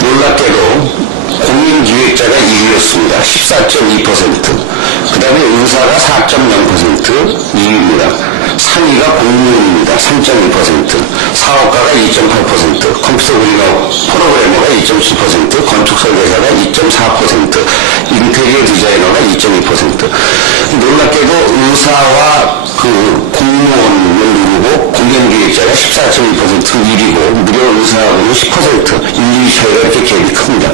놀랍게도 공인기획자가 1위였습니다. 14.2%. 그 다음에 의사가 4.0% 2위입니다. 3위가 공무원입니다. 3.2%. 사업가가 2.8%. 컴퓨터 프로그래머가 2.7%. 건축 설계사가 2.4%. 인테리어 디자이너가 2.2%. 놀랍게도 의사와 그 공무원을 누르고 공인기획자가 14.2% 1위고 무려 의사하고는 10% 1, 2위 차이가 이렇게 갭이 큽니다.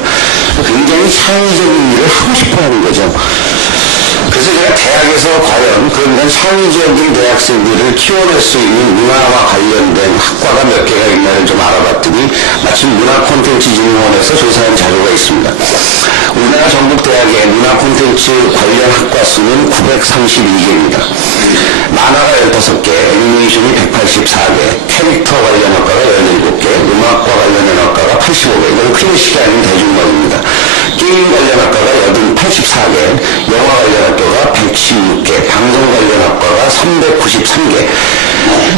굉장히 창의적인 일을 하고 싶어 하는 거죠. 그래서 제가 대학에서 과연 그런 창의적인 대학생들을 키워낼 수 있는 문화와 관련된 학과가 몇 개가 있나를 좀 알아봤더니 마침 문화콘텐츠진흥원에서 조사한 자료가 있습니다. 우리나라 전국대학의 문화콘텐츠 관련 학과 수는 932개입니다. 만화가 15개, 애니메이션이 184개, 캐릭터 관련 학과가 17개, 음악과 관련 학과가 85개, 이건 클래식이 아닌 대중음악입니다. 게임 관련 학과가 84개, 영화 관련 학과가 116개, 방송 관련 학과가 393개.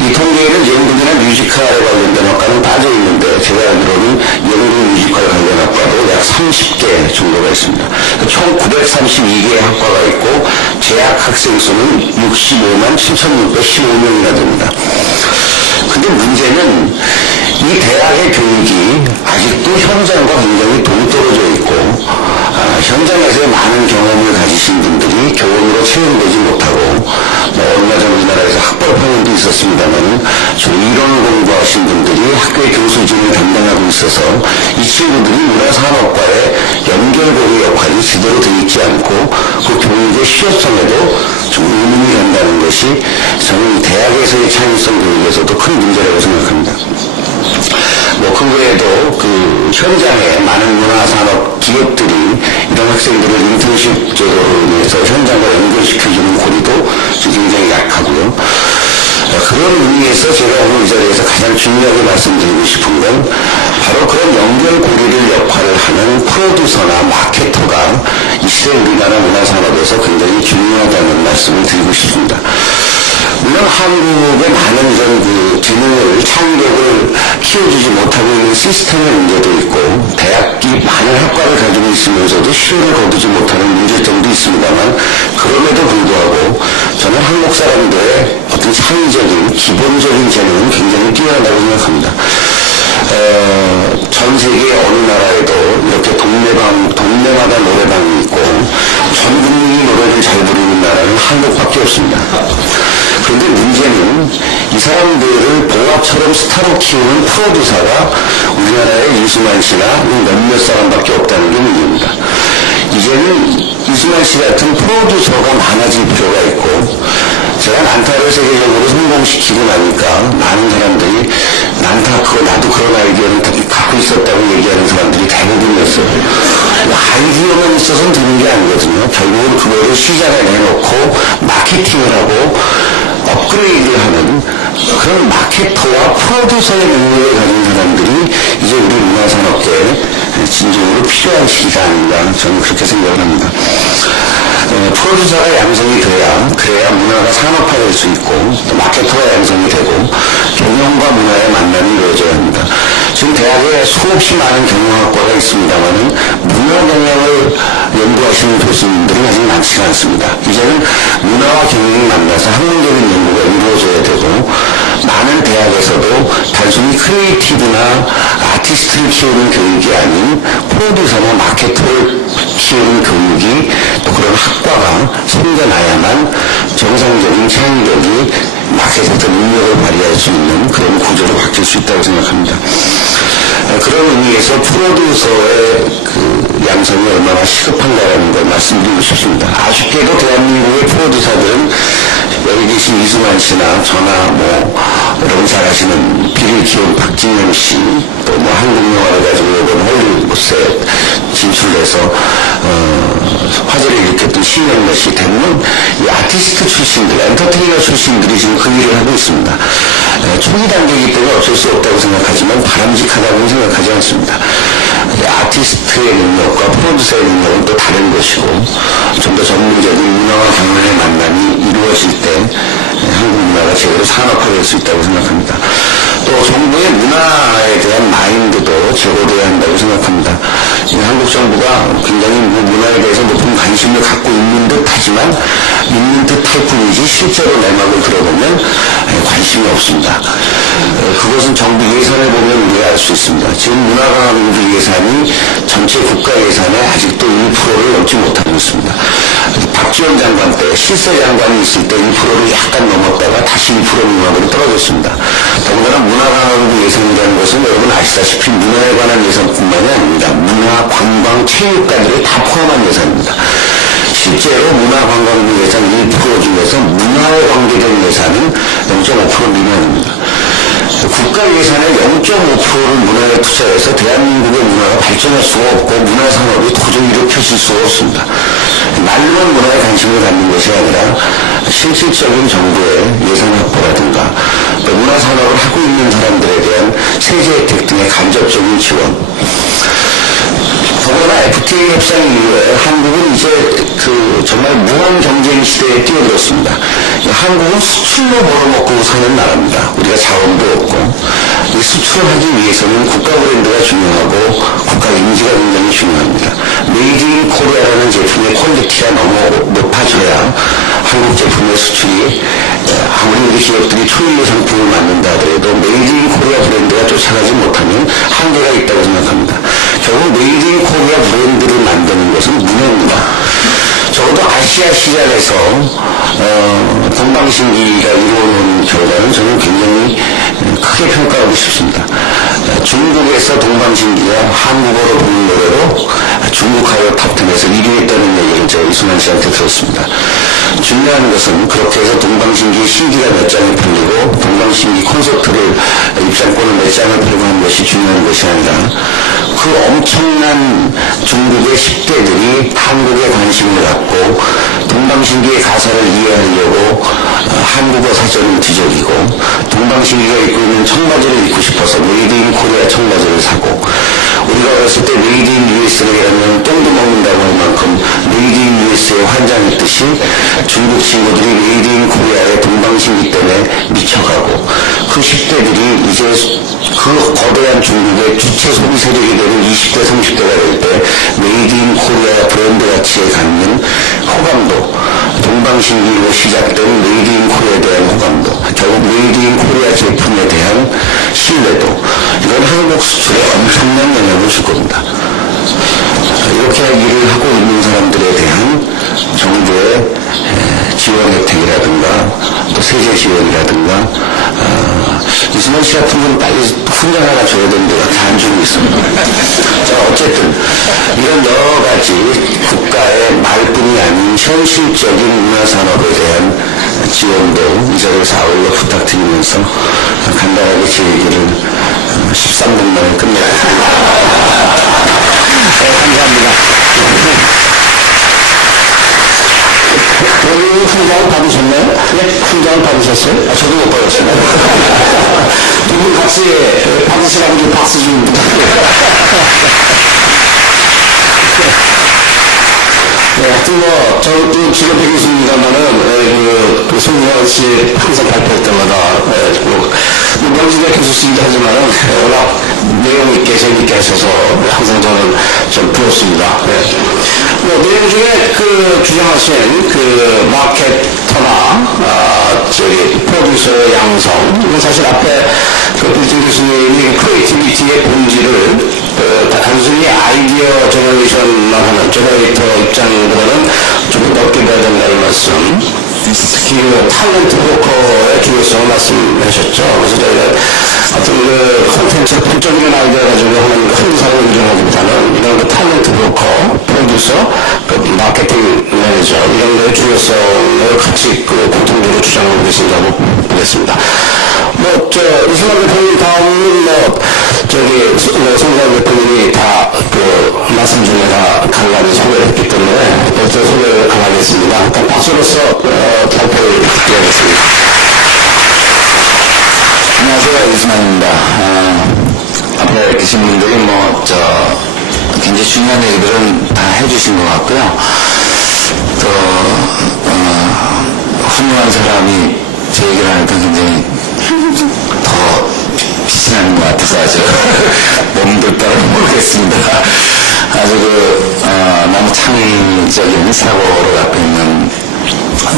이 통계에는 연극이나 뮤지컬에 관련된 학과는 빠져있는데 제가 알기로는 연극 뮤지컬 관련 학과도 약 30개 정도가 있습니다. 총 932개의 학과가 있고 재학 학생 수는 65만 7,615명이나 됩니다. 근데 문제는 이 대학의 교육이 아직도 현장과 굉장히 동떨어져 있고 현장에서의 많은 경험을 가지신 분들이 교원으로 채용되지 못하고 얼마 전 우리나라에서 학벌 평형도 있었습니다만 이론 공부하신 분들이 학교의 교수진을 담당하고 있어서 이 친구들이 문화산업과의 연결고리 역할이 제대로 되어 있지 않고 그 교육의 실효성에도 좀 의문이 간다는 것이 저는 대학에서의 창의성 교육에서도 큰 문제라고 생각합니다. 그 외에도 그 현장에 많은 문화산업 기업들이 이런 학생들을 인턴십제도로 인해서 현장과 연결시켜주는 고리도 굉장히 약하고요. 그런 의미에서 제가 오늘 이 자리에서 가장 중요하게 말씀드리고 싶은 건 바로 그런 연결고리를 역할을 하는 프로듀서나 마케터가 이 시대 우리나라 문화산업에서 굉장히 중요하다는 말씀을 드리고 싶습니다. 물론 한국의 많은 이런 재능을, 창의력을 키워주지 못하고 있는 시스템의 문제도 있고 대학이 많은 학과를 가지고 있으면서도 시효를 거두지 못하는 문제점도 있습니다만 그럼에도 불구하고 저는 한국 사람들의 어떤 창의적인 기본적인 재능은 굉장히 뛰어나다고 생각합니다. 전 세계 어느 나라에도 이렇게 동네마다 노래방이 있고 전 국민이 노래를 잘 부르는 나라는 한국밖에 없습니다. 그런데 문제는 이 사람들을 봉합처럼 스타로 키우는 프로듀서가 우리나라에 이수만 씨나 몇몇 사람밖에 없다는 게 문제입니다. 이제는 이수만 씨 같은 프로듀서가 많아질 필요가 있고 제가 난타를 세계적으로 성공시키고 나니까 많은 사람들이 난타 그거 나도 그런 아이디어를 갖고 있었다고 얘기하는 사람들이 대부분이었어요. 아이디어만 있어서는 되는 게 아니거든요. 결국은 그거를 시장에 내놓고 마케팅을 하고 업그레이드를 하는 그런 마케터와 프로듀서의 능력을 가진 사람들이 이제 우리 문화산업계에 진정으로 필요한 시기가 아닌가 저는 그렇게 생각을 합니다. 프로듀서가 양성이 그래야 문화가 산업화될 수 있고 또 마케터가 양성이 되고 경영과 문화의 만남이 이루어져야 합니다. 지금 대학에 수없이 많은 경영학과가 있습니다만 문화 경영을 연구하시는 교수님들이 아직 많지가 않습니다. 이제는 문화와 경영이 만나서 학문적인 연구가 이루어져야 되고 많은 대학에서도 단순히 크리에이티브나 아티스트를 키우는 교육이 아닌 프로듀서나 마케터를 키우는 교육이 또 그런 학과가 생겨나야만 정상적인 창의력이 마케터 능력을 발휘할 수 있는 그런 구조로 바뀔 수 있다고 생각합니다. 그런 의미에서 프로듀서의 그 양성이 얼마나 시급한가라는 걸 말씀드리고 싶습니다. 아쉽게도 대한민국의 프로듀서들은 여기 계신 이승환 씨나 저나 여러분 잘 아시는 비를 키운 박진영 씨, 또 한국 영화를 가지고 이번 헐리우드에 진출해서 화제를 일으켰던 신영래 씨 대부분 이 아티스트 출신들, 엔터테이너 출신들이 지금 그 일을 하고 있습니다. 초기 단계이기 때문에 어쩔 수 없다고 생각하지만 바람직하다고 생각하지 않습니다. 아티스트의 능력과 프로듀서의 능력은 또 다른 것이고 좀 더 전문적인 문화와 경영의 만남이 이루어질 때 한국 문화가 제대로 산업화될 수 있다고 생각합니다. 또 정부의 문화에 대한 마인드도 제고되어야 한다고 생각합니다. 한국 정부가 굉장히 문화에 대해서 높은 관심을 갖고 있는 듯 하지만 있는 듯 할 뿐이지 실제로 내막을 들어보면 관심이 없습니다. 그것은 정부 예산을 보면 우리가 알 수 있습니다. 지금 문화관광부 예산이 전체 국가 예산의 아직도 1%를 넘지 못하고 있습니다. 박지원 장관 때 실세 장관이 있을 때 1%를 약간 넘었다가 다시 1% 미만으로 떨어졌습니다. 더군다나 문화관광부 예산이라는 것은 여러분 아시다시피 문화에 관한 예산뿐만이 아닙니다. 문화, 관광, 체육관들이 다 포함한 예산입니다. 실제로 문화관광부 예산 1% 중에서 문화에 관계된 예산은 0.5% 미만입니다. 국가 예산의 0.5%를 문화에 투자해서 대한민국의 문화가 발전할 수가 없고 문화산업이 도저히 일으켜질 수가 없습니다. 말로만 문화에 관심을 갖는 것이 아니라 실질적인 정부의 예산 확보라든가 또 문화산업을 하고 있는 사람들에 대한 세제 혜택 등의 간접적인 지원, 더구나 FTA 협상 이후에 한국은 이제 정말 무한 경쟁 시대에 뛰어들었습니다. 한국은 수출로 벌어먹고 사는 나라입니다. 우리가 자원도 없고 이 수출을 하기 위해서는 국가 브랜드가 중요하고 국가 이미지가 굉장히 중요합니다. 메이드 인 코리아라는 제품의 퀄리티가 너무 높아져야 한국 제품의 수출이 아무리 우리 기업들이 초일류 상품을 만든다 하더라도 메이드 인 코리아 브랜드가 쫓아가지 못하면 한계가 있다고 생각합니다. 결국 메이드 인 코리아 브랜드를 만드는 것은 문화입니다. 적어도 아시아 시장에서 동방신기가 이루어온 결과는 저는 굉장히 크게 평가하고 싶습니다. 중국에서 동방신기가 한국어로 부른 노래로 중국 가요 탑10에서 1위 했다는 얘기를 제가 이승환 씨한테 들었습니다. 중요한 것은 그렇게 해서 동방신기 CD가 몇 장이 팔리고 동방신기 콘서트를 입장권을 몇 장을 팔고 한 것이 중요한 것이 아니라 그 엄청난 중국의 10대들이 한국에 관심을 갖고 동방신기의 가사를 이해하려고 한국어 사전을 뒤적이고 동방신기가 입고 있는 청바지를 입고 싶어서 메이드 인 코리아 청바지를 사고 우리가 어렸을 때 메이드 인 USA라는 똥도 먹는다고 할 만큼 메이드 인 USA에 환장했듯이 중국 친구들이 메이드 인 코리아의 동방신기 때문에 미쳐가고 그 10대들이 이제 그 거대한 중국의 주체 소비 세력이 되는 20대, 30대가 될 때 메이드 인 코리아 브랜드 가치에 갖는 호감도, 동방신기로 시작된 메이드 인 코리아에 대한 호감도, 결국 메이드 인 코리아 제품에 대한 신뢰도, 이건 한국 수출에 엄청난 영향을 줄 겁니다. 이렇게 일을 하고 있는 사람들에 대한 정부의 지원 혜택이라든가 또 세제 지원이라든가 이승환 씨 같은 분은 빨리 훈장 하나 줘야 되는데 다 안 주고 있습니다. 자, 어쨌든 이런 여러 가지 국가의 말뿐이 아닌 현실적인 문화산업에 대한 지원도 이 자리에서 아울러 부탁드리면서 간단하게 제 얘기를 13분 만에 끝내겠습니다. 네, 감사합니다. 여기 훈장을 받으셨나요? 네. 훈장을 받으셨어요? 저도 못 받았습니다. 두 분 같이 받으시라고 좀 박수 좀 부탁드려요. 네, 하여튼 저도 지금 뵙겠습니다만은, 송영환 씨 항상 발표할 때마다, 명진대 교수님도 하지만은, 워낙 내용 있게 재밌게 하셔서 항상 저는 좀 부럽습니다. 네. 내용 중에 주장하신 마케터나, 프로듀서의 양성, 이건 사실 앞에 빌딩 교수님이 크리에이티비티의 본질을 단순히 아이디어 제너레이션만 하는 제너레이터 입장보다는 좀 넓게 봐야 된다는 말씀, 특히 탤런트 브로커의 중요성을 말씀하셨죠. 그래서 저희가 어떤 콘텐츠 본적인 아이디어 가지고 것인가 보겠습니다. 이승만 대표님 다음은 송대관 대표님이 다 말씀 중에 다 간간히 소개를 했기 때문에 저 소개를 안 하겠습니다. 일단 박수로서 발표를 드리겠습니다. 안녕하세요, 이승만입니다. 앞에 계신 분들이 굉장히 중요한 얘기들은 다 해주신 것 같고요. 또 훌륭한 사람이 제 얘기를 하니까 굉장히 더 빛이 나는 것 같아서 아주 몸둘 바를 모르겠습니다. 아주 너무 창의적인 사고를 갖고 있는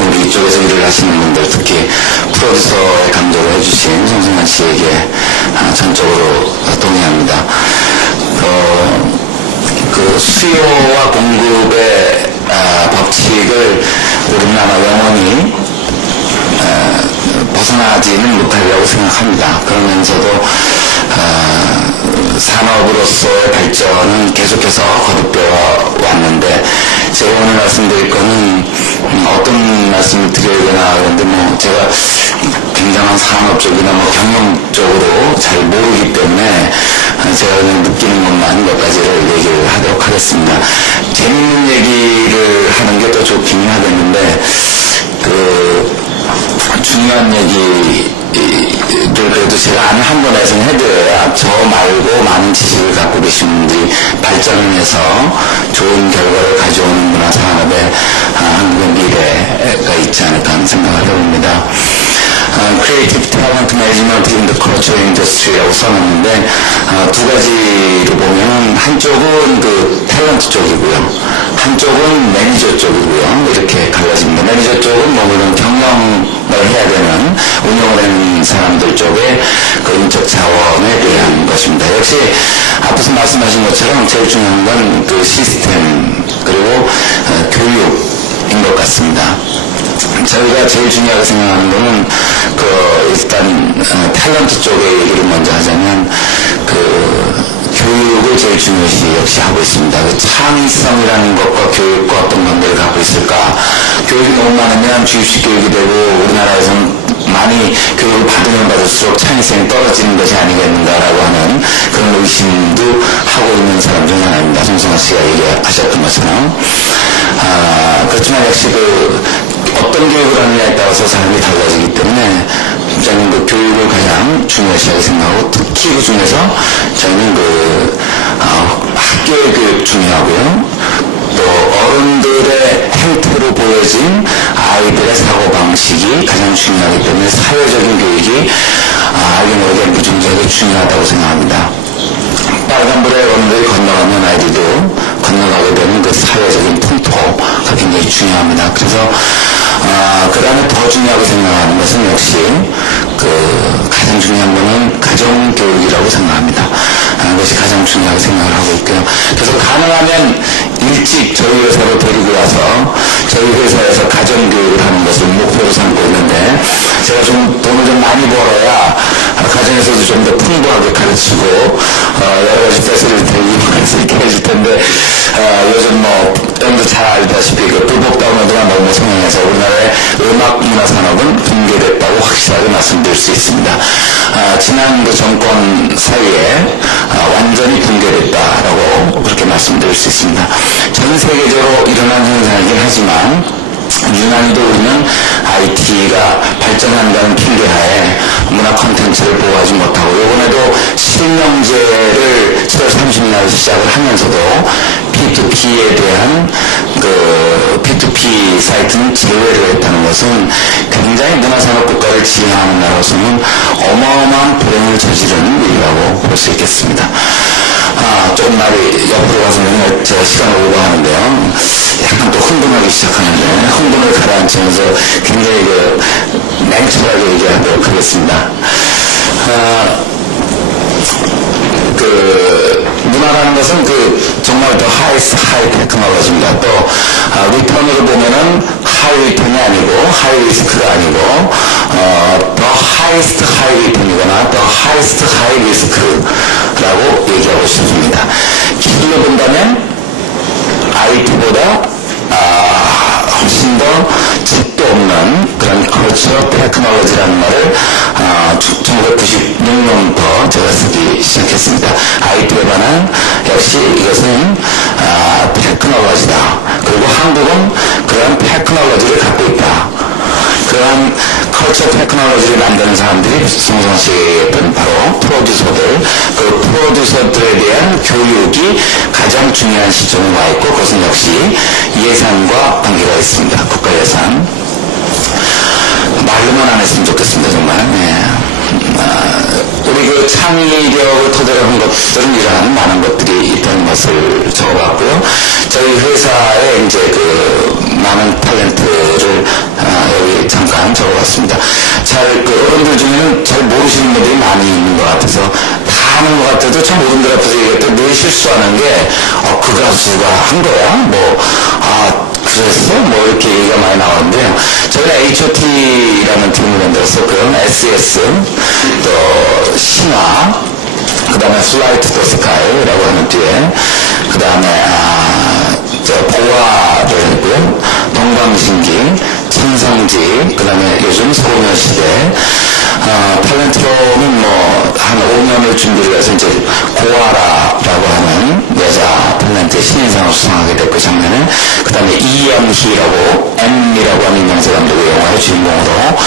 우리 이쪽에서 일을 하시는 분들, 특히 프로듀서의 감독을 해주신 송승만 씨에게 전적으로 동의합니다. 그 수요와 공급의 법칙을 우리는 아마 영원히 벗어나지는 못하리라고 생각합니다. 그러면서도 산업으로서의 발전은 계속해서 거듭되어 왔는데, 제가 오늘 말씀드릴 거는 어떤 말씀을 드려야 되나 그런데 제가 굉장한 산업적이나 경영 쪽으로 잘 모르기 때문에 제가 그냥 느끼는 것만 몇 가지를 얘기를 하도록 하겠습니다. 재밌는 얘기를 하는 게 더 좋긴 하겠는데, 중요한 얘기를 그래도 제가 안에 한 번에서는 해드려야 저 말고 많은 지식을 갖고 계신 분들이 발전을 해서 좋은 결과를 가져오는 문화산업에 한국의 미래가 있지 않을까 하는 생각을 해봅니다. Creative Talent Management in the Culture Industry라고 써놨는데, 두 가지로 보면 한쪽은 그 탤런트 쪽이고요, 한쪽은 매니저 쪽이고요. 이렇게 갈라집니다. 매니저 쪽은 물론 경영을 해야 되는, 운영을 하는 사람들 쪽에 그 인적 자원에 대한 것입니다. 역시 앞에서 말씀하신 것처럼 제일 중요한 건 그 시스템 그리고 교육인 것 같습니다. 저희가 제일 중요하게 생각하는 거는 일단 탤런트 쪽의 얘기를 먼저 하자면 교육을 제일 중요시 역시 하고 있습니다. 창의성이라는 것과 교육과 어떤 관계를 갖고 있을까? 교육이 너무 많으면 주입식 교육이 되고 우리나라에서는 많이 교육을 받으면 받을수록 창의성이 떨어지는 것이 아니겠는가라고 하는 그런 의심도 하고 있는 사람 중 하나입니다. 송승만 씨가 얘기하셨던 것처럼. 그렇지만 역시 어떤 교육을 하느냐에 따라서 사람이 달라지기 때문에 저는 교육을 가장 중요시하게 생각하고, 특히 그 중에서 저는 학교의 교육 중요하고요. 또 어른들의 행태로 보여진 아이들의 사고방식이 가장 중요하기 때문에 사회적인 교육이 알게 모르게 무중력하게 중요하다고 생각합니다. 빨간불에 어른들이 건너가면 아이들도 건너가게 되는 그 사회적인 풍토가 굉장히 중요합니다. 그래서 그 다음에 더 중요하게 생각하는 것은 역시 가장 중요한 거는 가정교육이라고 생각합니다. 그것이 가장 중요하게 생각을 하고 있고요. 그래서 가능하면 일찍 저희 회사로 데리고 와서 저희 회사에서 가정교육을 하는 것을 목표로 삼고 있는데, 제가 돈을 좀 많이 벌어야 가정에서도 좀 더 풍부하게 가르치고 여러 가지 패시리티를 이용할 수 있게 해줄 텐데, 요즘 여러분도 잘 알다시피 불법 다운로드가 너무 성행해서 우리나라의 음악 문화 산업은 붕괴됐다고 확실하게 말씀드릴 수 있습니다. 지난 정권 사이에 완전히 붕괴됐다라고 그렇게 말씀드릴 수 있습니다. 전 세계적으로 일어난 현상이긴 하지만 유난히도 우리는 IT가 발전한다는 핑계하에 문화 콘텐츠를 보호하지 못하고, 이번에도 실명제를 7월 30일 시작을 하면서도 P2P에 대한 P2P 사이트는 제외를 했다는 것은 굉장히 문화산업 국가를 지향하는 나라로서는 어마어마한 불행을 저지른 일이라고 볼 수 있겠습니다. 조금 말이 옆으로 가서 맨날 제가 시간을 오버하는데요. 약간 또 흥분하기 시작하는데, 흥분을 가라앉히면서 굉장히 냉철하게 얘기하도록 하겠습니다. 문화라는 것은 정말 더 하이스트 하이 테크놀로지입니다. 또 리턴으로 보면은 하이 리턴이 아니고 하이 리스크가 아니고 더 하이스트 하이 리턴이거나 더 하이스트 하이 리스크라고 얘기하고 싶습니다. 길로 본다면 IT보다 훨씬 더 책도 없는 그런 컬처 테크놀로지라는 말을 1996년부터 제가 쓰기 시작했습니다. IT에 관한 역시 이것은 테크놀로지다. 그리고 한국은 그런 테크놀로지를 갖고 있다. 그러한 컬처 테크놀로지를 만드는 사람들이 송성시했던 바로 프로듀서들, 그 프로듀서들에 대한 교육이 가장 중요한 시점에 와 있고 그것은 역시 예산과 관계가 있습니다. 국가 예산. 말로만 안 했으면 좋겠습니다. 정말. 우리 그 창의력을 토대로 한 것들은 이러한 많은 것들이 있다는 것을 적어봤고요. 저희 회사에 이제 그 많은 탤런트를 여기 잠깐 적어봤습니다. 그 어른들 중에는 잘 모르시는 분들이 많이 있는 것 같아서 다 아는 것 같아도 참 어른들 앞에서 얘기할 늘 실수하는 게 그 가수가 한 거야? 그래서 뭐 이렇게 얘기가 많이 나오는데요. 저희가 HOT라는 팀을 만들었었고요. SES, 또 신화, 그 다음에 Flight to the Sky라고 하는 뒤에, 그 다음에 보아를 했고요. 동방신기, 천성지, 그 다음에 요즘 소녀시대, 탤런트로는 한 5년을 준비를 해서 이제 고아라라고 하는 여자 탤런트 신인상을 수상하게 됐고 작년에 그 다음에 이영희라고 M이라고 하는 이명세 감독의 영화의 주인공으로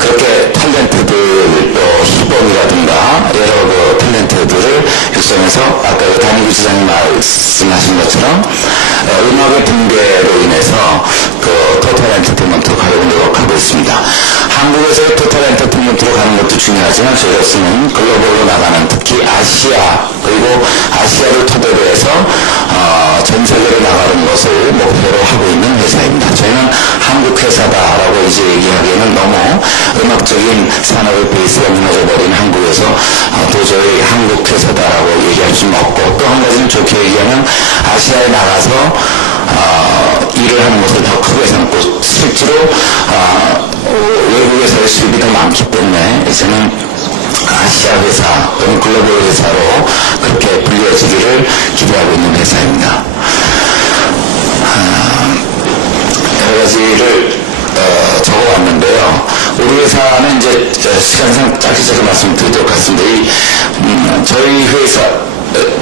그렇게 탤런트들 또 희범이라든가 여러 그 탤런트들을 육성해서 아까 그 담임구 지장님 말씀하신 것처럼 음악의 붕괴로 인해서 그 토탈 엔터테인먼트로 가려고 노력하고 있습니다. 한국에서의 토탈 엔터테인먼트로 가는 것도 중요하지만 저희로서는 글로벌로 나가는 특히 아시아 그리고 아시아를 토대로 해서 전 세계로 나가는 것을 목표로 하고 있는 회사입니다. 저희는 한국 회사다라고 이제 얘기하기에는 너무 음악적인 산업의 베이스가 무너져버린 한국에서 도저히 한국 회사다라고 얘기할 수는 없고 또 한 가지는 좋게 얘기하면 아시아에 나가서 일을 하는 것을 더 크게 삼고 실제로 외국에서의 수입이 더 많기 때문에 이제는 아시아 회사 또는 글로벌 회사로 그렇게 불려지기를 기대하고 있는 회사입니다. 여러 가지를 적어왔는데요. 우리 회사는 이제 시간상 짧게 말씀드리도록 하겠습니다. 저희 회사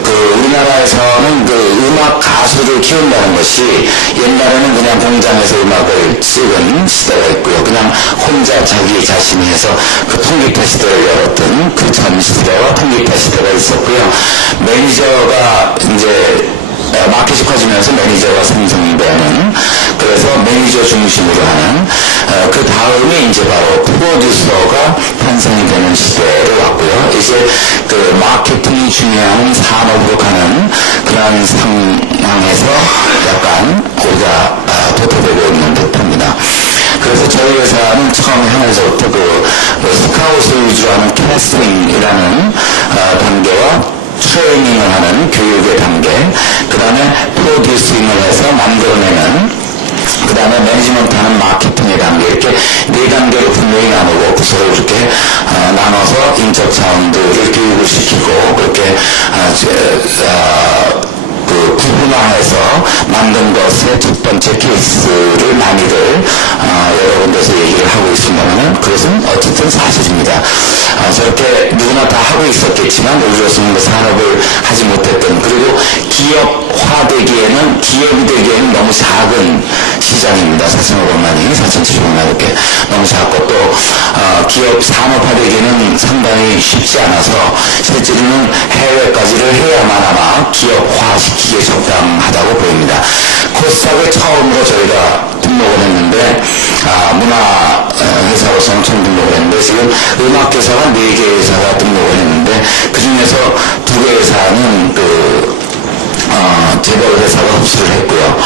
우리나라에서는 그 음악 가수를 키운다는 것이 옛날에는 그냥 공장에서 음악을 찍은 시대가 있고요. 그냥 혼자 자기 자신이 해서 그 통기타 시대를 열었던 그 전 시대와 통기타 시대가 있었고요. 매니저가 이제 마켓이 커지면서 매니저가 생성이 되는 그래서 매니저 중심으로 하는 그 다음에 이제 바로 프로듀서가 탄생이 되는 시대로 왔고요. 이제 그 마케팅이 중요한 산업으로 가는 그런 상황에서 약간 우리가 도태되고 있는 듯합니다. 그래서 저희 회사는 처음에 하면서부터 그 스카웃을 위주로 하는 캐스팅이라는 단계와 트레이닝을 하는 교육의 단계, 그 다음에 프로듀싱을 해서 만들어내는, 그 다음에 매니지먼트 하는 마케팅의 단계, 이렇게 네 단계로 분명히 나누고 부서를 이렇게 나눠서 인적 자원들을 교육을 시키고 그렇게 구분화해서 만든 것의 첫 번째 케이스를 많이들 여러 군데서 얘기를 하고 있습니다만 그것은 어쨌든 사실입니다. 저렇게 누구나 다 하고 있었겠지만 우리로서는 그 산업을 하지 못했던 그리고 기업화되기에는 기업이 되기에는 너무 작은 시장입니다. 4,500만이 4,700만 이렇게 너무 작고 또 기업 산업화되기에는 상당히 쉽지 않아서 실제로는 해외까지를 해야만 아마 기업화시키기에 적당하다고 보입니다. 코스닥에 처음으로 저희가 등록을 했는데 문화회사로서는 처음 등록을 했는데 지금 음악회사가 4개 회사가 등록을 했는데 그 중에서 2개 회사는 재벌 회사가 흡수를 했고요.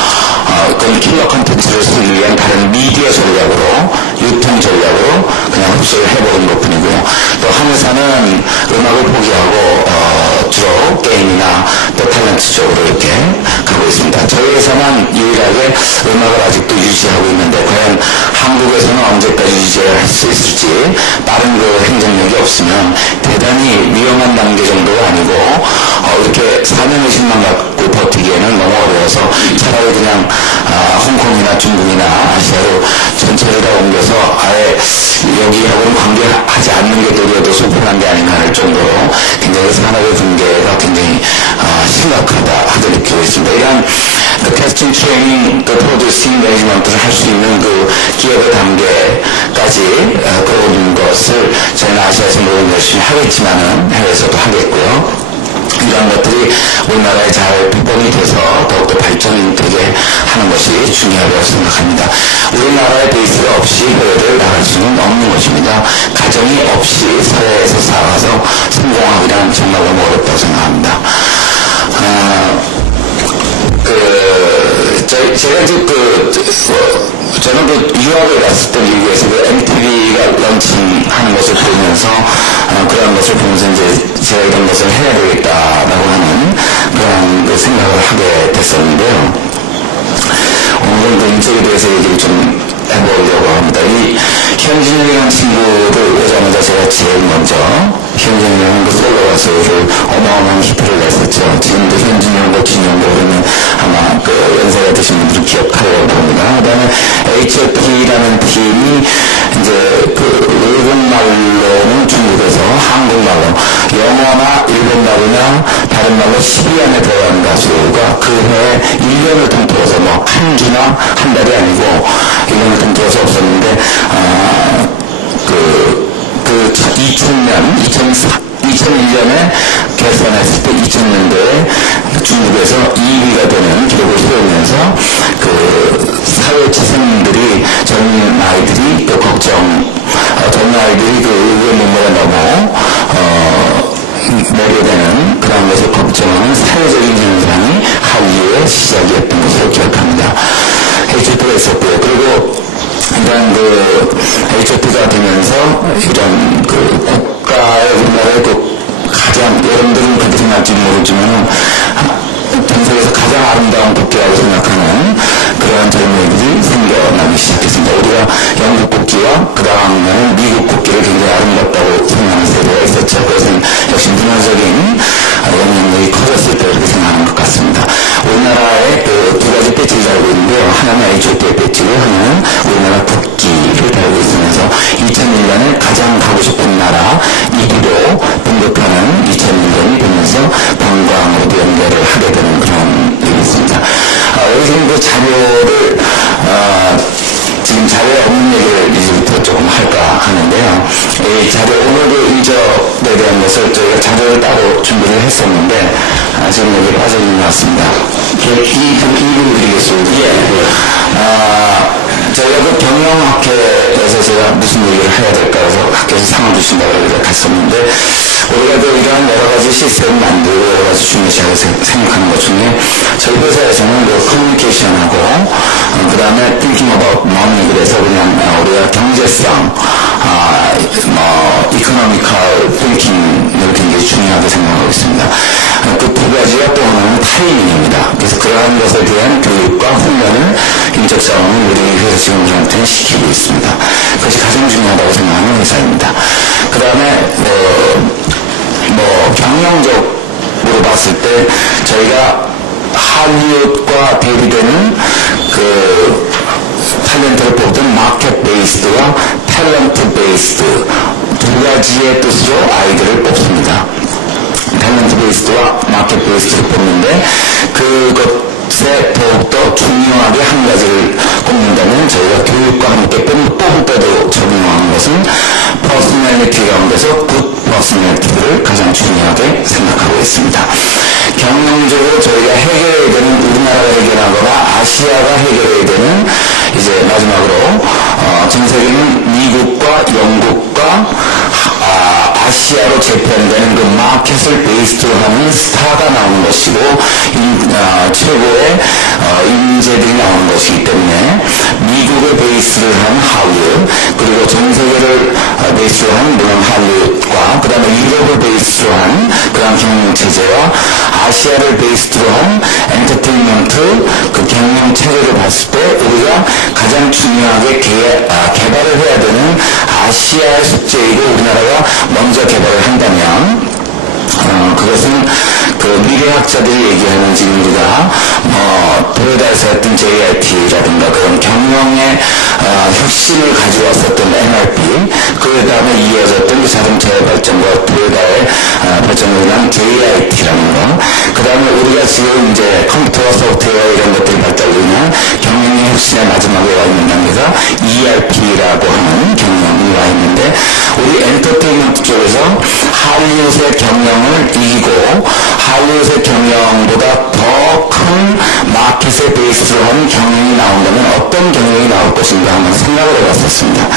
그건 킬러 콘텐츠를 쓰기 위한 다른 미디어 전략으로 유통 전략으로 그냥 흡수를 해버린 것 뿐이고요. 또 한 회사는 음악을 포기하고 주로 게임이나 또 탤런트 쪽으로 이렇게 가고 있습니다. 저희 회사만 유일하게 음악을 아직도 유지하고 있는데 과연 한국에서는 언제까지 유지를 할 수 있을지 다른 그 행정력이 없으면 대단히 위험한 단계 정도가 아니고 이렇게 4년 50만 갖고 버티기에는 너무 어려워서 차라리 그냥 홍콩 일본이나 중국이나 아시아로 전체를 다 옮겨서 아예 여기하고는 관계하지 않는 게 도리어 더 소풍한 게 아닌가 할 정도로 굉장히 산업의 붕괴가 굉장히 심각하다 하고 느끼고 있습니다. 이러한 그 테스팅 트레이닝, 또 프로듀싱 매니지먼트를 할 수 있는 그 기업의 단계까지 끌어올린 것을 저희는 아시아에서 물론 열심히 하겠지만은 해외에서도 하겠고요. 이러한 것들이 우리나라에 잘 비범이 돼서 더욱더 발전이 되게 하는 것이 중요하다고 생각합니다. 우리나라의 베이스가 없이 해외를 나갈 수는 없는 것입니다. 가정이 없이 사회에서 살아가서 성공하기란 정말 너무 어렵다고 생각합니다. 제가 이제 저는 유학을 갔을 때 미국에서 MTV가 런칭하는 것을 보면서 그런 것을 보면서 이제 제가 이런 것을 해야 되겠다라고 하는 그런 생각을 하게 됐었는데요. 오늘은 그 인적에 대해서 얘기를 좀 해보려고 합니다. 이 현진영이라는 친구를 오자마자 제가 제일 먼저 현진영은 그 솔로 가수를 어마어마한 히트를 냈었죠. 지금도 현진영과 진영도 그러면 아마 그 연세가 드신 분들은 기억하려고 합니다. 그 다음에 HFP라는 팀이 이제 그 일본말로는 중국에서 한국말로 영어나 일본말이나 다른 말로 10위 안에 들어가는 가수가 그 해에 1년을 통틀어서 뭐 한 주나 한 달이 아니고 1년을 통틀어서 없었는데 2001년에 개선했을 때 2000년도에 중국에서 2위가 되는 기록을 세우면서 그 사회치생들이 젊은 아이들이 또 젊은 아이들이 그 의회 문화가 너무 매료되는 그런 것을 걱정하는 사회적인 현상이 한류의 시작이었던 것으로 기억합니다. HF가 있었고요. 그리고 이런 그 HF가 되면서 이런 그 국가의 우리나라의 그 가장 여러분들은 그렇게 생각할지 모르지만 전 세계에서 가장 아름다운 국기라고 생각하는 그러한 젊은이들이 생겨나기 시작했습니다. 우리가 영국 국기와 그 다음에는 미국 국기를 굉장히 아름답다고 생각하는 세대가 있었죠. 그것은 역시 문화적인 영향력이 커졌을 때 그렇게 생각하는 것 같습니다. 우리나라에 그 두 가지 배지를 달고 있는데요. 하나는 HOT의 배지고 하나는 우리나라 국기를 달고 있으면서 2001년에 가장 가고 싶은 나라 1위로 등극하는 2001년이 되면서 관광으로도 연결을 하게 되는 그런 일이 있습니다. 여기서 그 자료를 지금 자료에 없는 얘기를 이제부터 조금 할까 하는데요. 이 자료, 오늘도 인접에 대한 것을 저희가 자료를 따로 준비를 했었는데, 지금 여기 빠져있는 것 같습니다. 이분 드리겠습니다. 저희가 그 경영학회에서 제가 무슨 얘기를 해야 될까 해서 학교에서 상을 주신다고 해서 갔었는데, 우리가 그 이러한 여러 가지 시스템을 만들고 여러 가지 중요시하게 생각하는 것 중에 저희 회사에서는 그 커뮤니케이션하고 그 다음에 thinking about money 그래서 그냥 우리가 경제성 economical thinking을 굉장히 중요하게 생각하고 있습니다. 그 두 가지가 또 하나는 타이밍입니다. 그래서 그러한 것에 대한 교육과 훈련을 인적자원은 우리 회사 직원들한테 시키고 있습니다. 그것이 가장 중요하다고 생각하는 회사입니다. 그 다음에 경영적으로 봤을 때 저희가 할리우드과 대비되는 그 탤런트를 뽑던 마켓 베이스드와 탤런트 베이스드 두 가지의 뜻으로 아이들을 뽑습니다. 탤런트 베이스드와 마켓 베이스드를 뽑는데 그것에 더욱더 중요하게 한 가지를 꼽는다면 저희가 교육과 함께 뽑을 때도 적용하는 것은 퍼스널리티 가운데서 굿 퍼스널리티를 가장 중요하게 생각하고 있습니다. 경영적으로 저희가 해결해야 되는 우리나라가 해결하거나 아시아가 해결해야 되는 이제 마지막으로 전 세계는 미국과 영국과 아시아로 재편되는 그 마켓을 베이스로 하는 스타가 나오는 것이고 최고의 인재들이 나오는 것이기 때문에 미국을 베이스를 한 할리우드 그리고 전 세계를 베이스로 한 물론 할리우드과 그 다음에 유럽을 베이스로 한 그런 경영체제와 아시아를 베이스로 한 엔터테인먼트 그 경영체제를 봤을 때 우리가 가장 중요하게 개발을 해야 되는 아시아의 숙제이고 우리나라가 먼저 개발을 한다면 그것은 그 미래 미래학자들이 얘기하는 지금 우리가 도요다에서 했던 JIT라든가 그런 경영의 혁신을 가져왔었던 NRP, 그 다음에 이어졌던 그 자동차 발전과 도요다의 발전으로 난 JIT라는 거, 그 다음에 우리가 지금 이제 컴퓨터와 소프트웨어 이런 것들이 발달로 인한 경영의 혁신의 마지막에 와 있는 단계가 ERP라고 하는 경영이 와 있는데, 우리 엔터테인먼트 쪽에서 할리우드의 경영을 이기고 할리우드의 경영보다 더 큰 마켓에 베이스로 한 경영이 나온다면 어떤 경영이 나올 것인가 한번 생각을 해봤었습니다.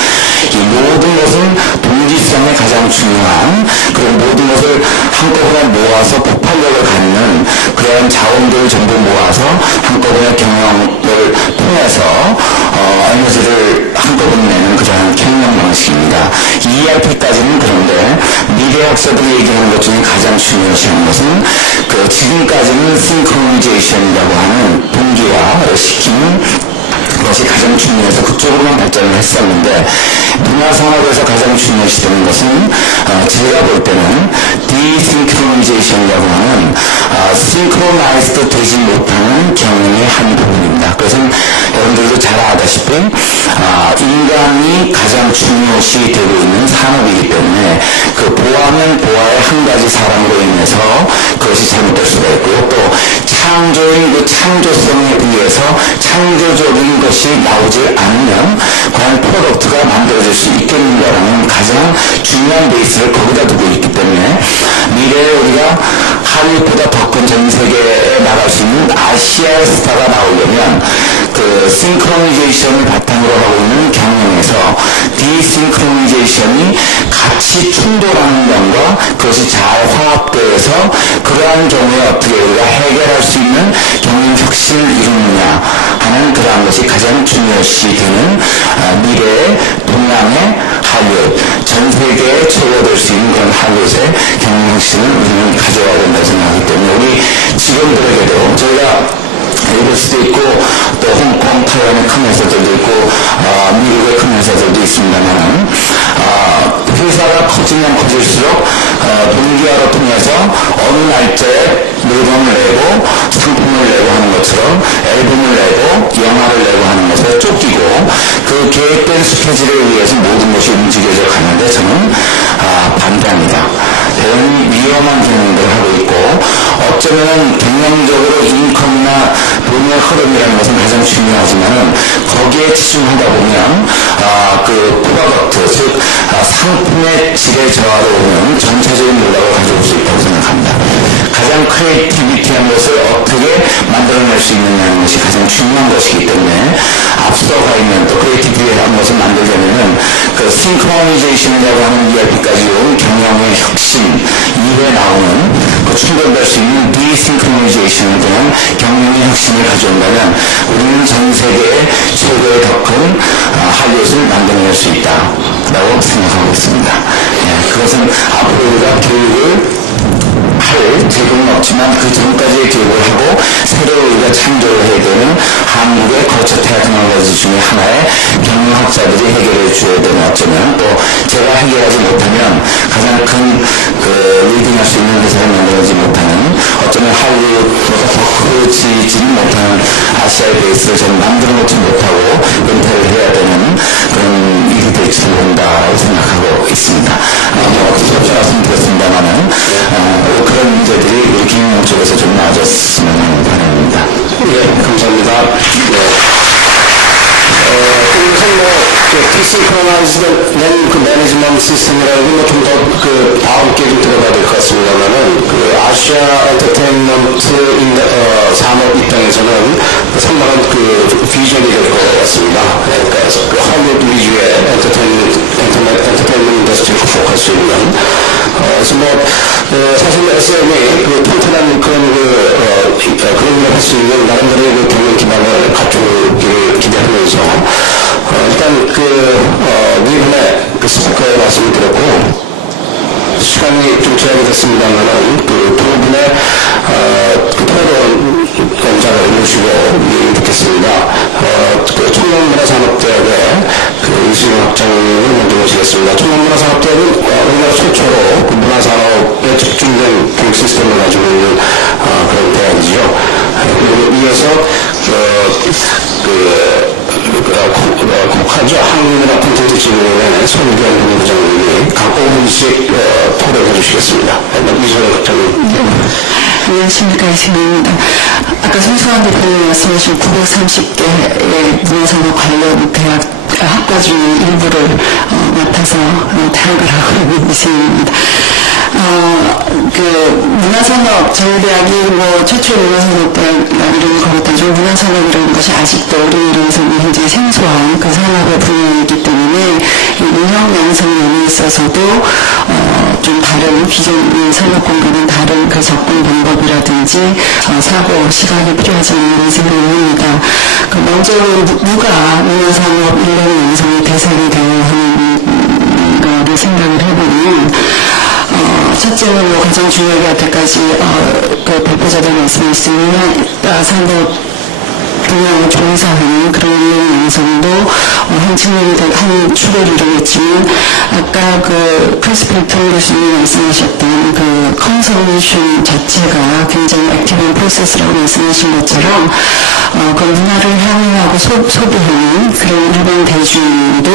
이 모든 것은 동지성에 가장 중요한, 그리고 모든 것을 한꺼번에 모아서 폭발력을 갖는 그런 자원들을 전부 모아서 한꺼번에 경영을 통해서 에너지를 한꺼번에 내는 그러한 경영 방식입니다. ERP까지는 그런데 미래학자들이 얘기하는 것 중에 가장 중요시한 것은 그 지금까지는 싱크로니제이션이라고 하는 동기화를 시키는 것이 가장 중요해서 그쪽으로만 발전을 했었는데, 문화산업에서 가장 중요시되는 것은 제가 볼 때는 디싱크로니제이션이라고 하는 싱크로나이즈도 되지 못하는 경영의 한 부분입니다. 그래서 여러분들도 잘 아다시피 인간이 가장 중요시 되고 있는 산업이기 때문에 그 보아는 보아의 한 가지 사람으로 인해서 그것이 잘못될 수가 있고요. 또 창조인 그 창조성에 비해서 창조적인 것이 나오지 않으면 과연 프로덕트가 만들어질 수 있겠는가라는 가장 중요한 베이스를 거기다 두고 있기 때문에 미래에 우리가 할리우드보다 더 큰 전 세계에 나갈 수 있는 아시아의 스타가 나오려면 그 싱크로니제이션을 바탕으로 하고 있는 경영에서 디싱크로니제이션이 같이 충돌하는 면과 그것이 잘 화합되어서 그러한 경우에 어떻게 우리가 해결할 수 있는 경영 혁신을 이루느냐 하는 그러한 것이 가장 중요시 되는 미래의 동양의 할리우드, 전 세계에 초월될 수 있는 그런 할리우드의 경영 혁신을 우리는 가져와야 된다고 생각하기 때문에 우리 직원들에게도 저희가 일볼 수도 있고 또 홍콩, 타이완의 큰 회사들도 있고 미국의 큰 회사들도 있습니다만 회사가 커지면 커질수록 동기화를 통해서 어느 날짜에 물건을 내고 상품을 내고 하는 것처럼 앨범을 내고 영화를 내고 하는 것에 쫓기고 그 계획된 스케줄에 의해서 모든 것이 움직여져 가는데 저는 반대합니다. 대단히 위험한 경영들을 하고 있고 어쩌면 경영적으로 인컴이나 돈의 흐름이라는 것은 가장 중요하지만은 거기에 집중하다 보면 그 프로덕트 즉 상품의 질에 저하로 오는 전체적인 노력을 가져올 수 있다고 생각합니다. 가장 크리에이티비티한 것을 어떻게 만들어낼 수 있느냐는 것이 가장 중요한 것이기 때문에 앞서가 있는 또 크리에이티비티한 것을 만들려면은 그 싱크로니제이션이라고 하는 ERP까지 온 경영의 혁신 이후에 나오는 그 충돌될 수 있는 디싱크로니제이션에 대한 경영의 혁신을 가져온다면 우리는 전 세계의 최고의 더 큰 할리우드를 만들어낼 수 있다라고 생각하고 있습니다. 그것은 앞으로 우리가 교육을 할 제도는 없지만 그 전까지의 교육을 하고 새로 우리가 창조를 해야 되는 한국의 거처 테크놀로지 중에 하나의 경영학자들이 해결해 주어야 되는, 어쩌면 또 제가 해결하지 못하면 가장 큰 리딩할 수 있는 회사를 만들어지 못하는, 어쩌면 할리우드보다 더 커지지는 못하는 아시아의 베이스를 저는 만들어 놓지 못하고 은퇴를 해야 되는 그런 일이 될지도 모른다라고 생각하고 있습니다. 어떻게 말씀드렸습니다만은 그런 문제들이 우리 경영 쪽에서 좀 나아졌으면 하는 바람입니다. 예, 감사합니다. 우선 디싱크로나이즈드 그 매니지먼트 시스템이라는 건 좀 더 다음 기회에 좀 들어가야 될 것 같습니다만은 아시아 엔터테인먼트 산업 입장에서는 상당한 비전이 될 것 같습니다. 그러니까 할리우드 위주의 엔터테인먼트 인더스트리를 구축할 수 있는 그래서 사실 SM이 튼튼한 그런 일을 할 수 있는 나름대로의 경영 기반을 갖추기를 기대하면서 일단 이번에 스피커에 말씀을 드렸고 시간이 좀 제약이 됐습니다만은 두 분의 토론 연장을 모시고 얘기 듣겠습니다. 청년문화산업대학의 이수영 학장님을 먼저 모시겠습니다. 청년문화산업대학은 우리나라 최초로 문화산업에 집중된 교육 시스템을 가지고 있는 마찬가지죠. 이어서 국화죠. 한국문화 콘텐츠 진흥원의 손기현 본부장님이 각 5분씩 토론해 주시겠습니다. 이소영 장님. 안녕하십니까, 이소영입니다. 아까 손수환 대표님 말씀하신 930개의 문화산업 관련 대학 학과 중에 일부를 맡아서 대학을 하고 있는 이소영입니다. 문화산업, 저희 대학이 최초의 문화산업대학 이름을 걸었다죠. 문화산업이라는 것이 아직도 우리나라에서는 굉장히 생소한 그 산업의 분야이기 때문에 이 문형 양성면에 있어서도 좀 다른 기존 산업공과는 다른 그 접근 방법이라든지 사고 시각이 필요하지 않는 생각을 합니다. 먼저는 누가 문화산업 인력 양성의 대상이 되어야 하는 거를 생각을 해보면 첫째는 가장 중요하게 여태까지 그 발표자들 말씀하신 문화산업 분야에 종사하는 그런 양성도 한 축을 이루겠지만 아까 크리스 필턴 교수님이 말씀하셨던 그 컨서메이션 자체가 굉장히 액티브한 프로세스라고 말씀하신 것처럼 그 문화를 향유하고 소비하는 그런 일반 대중도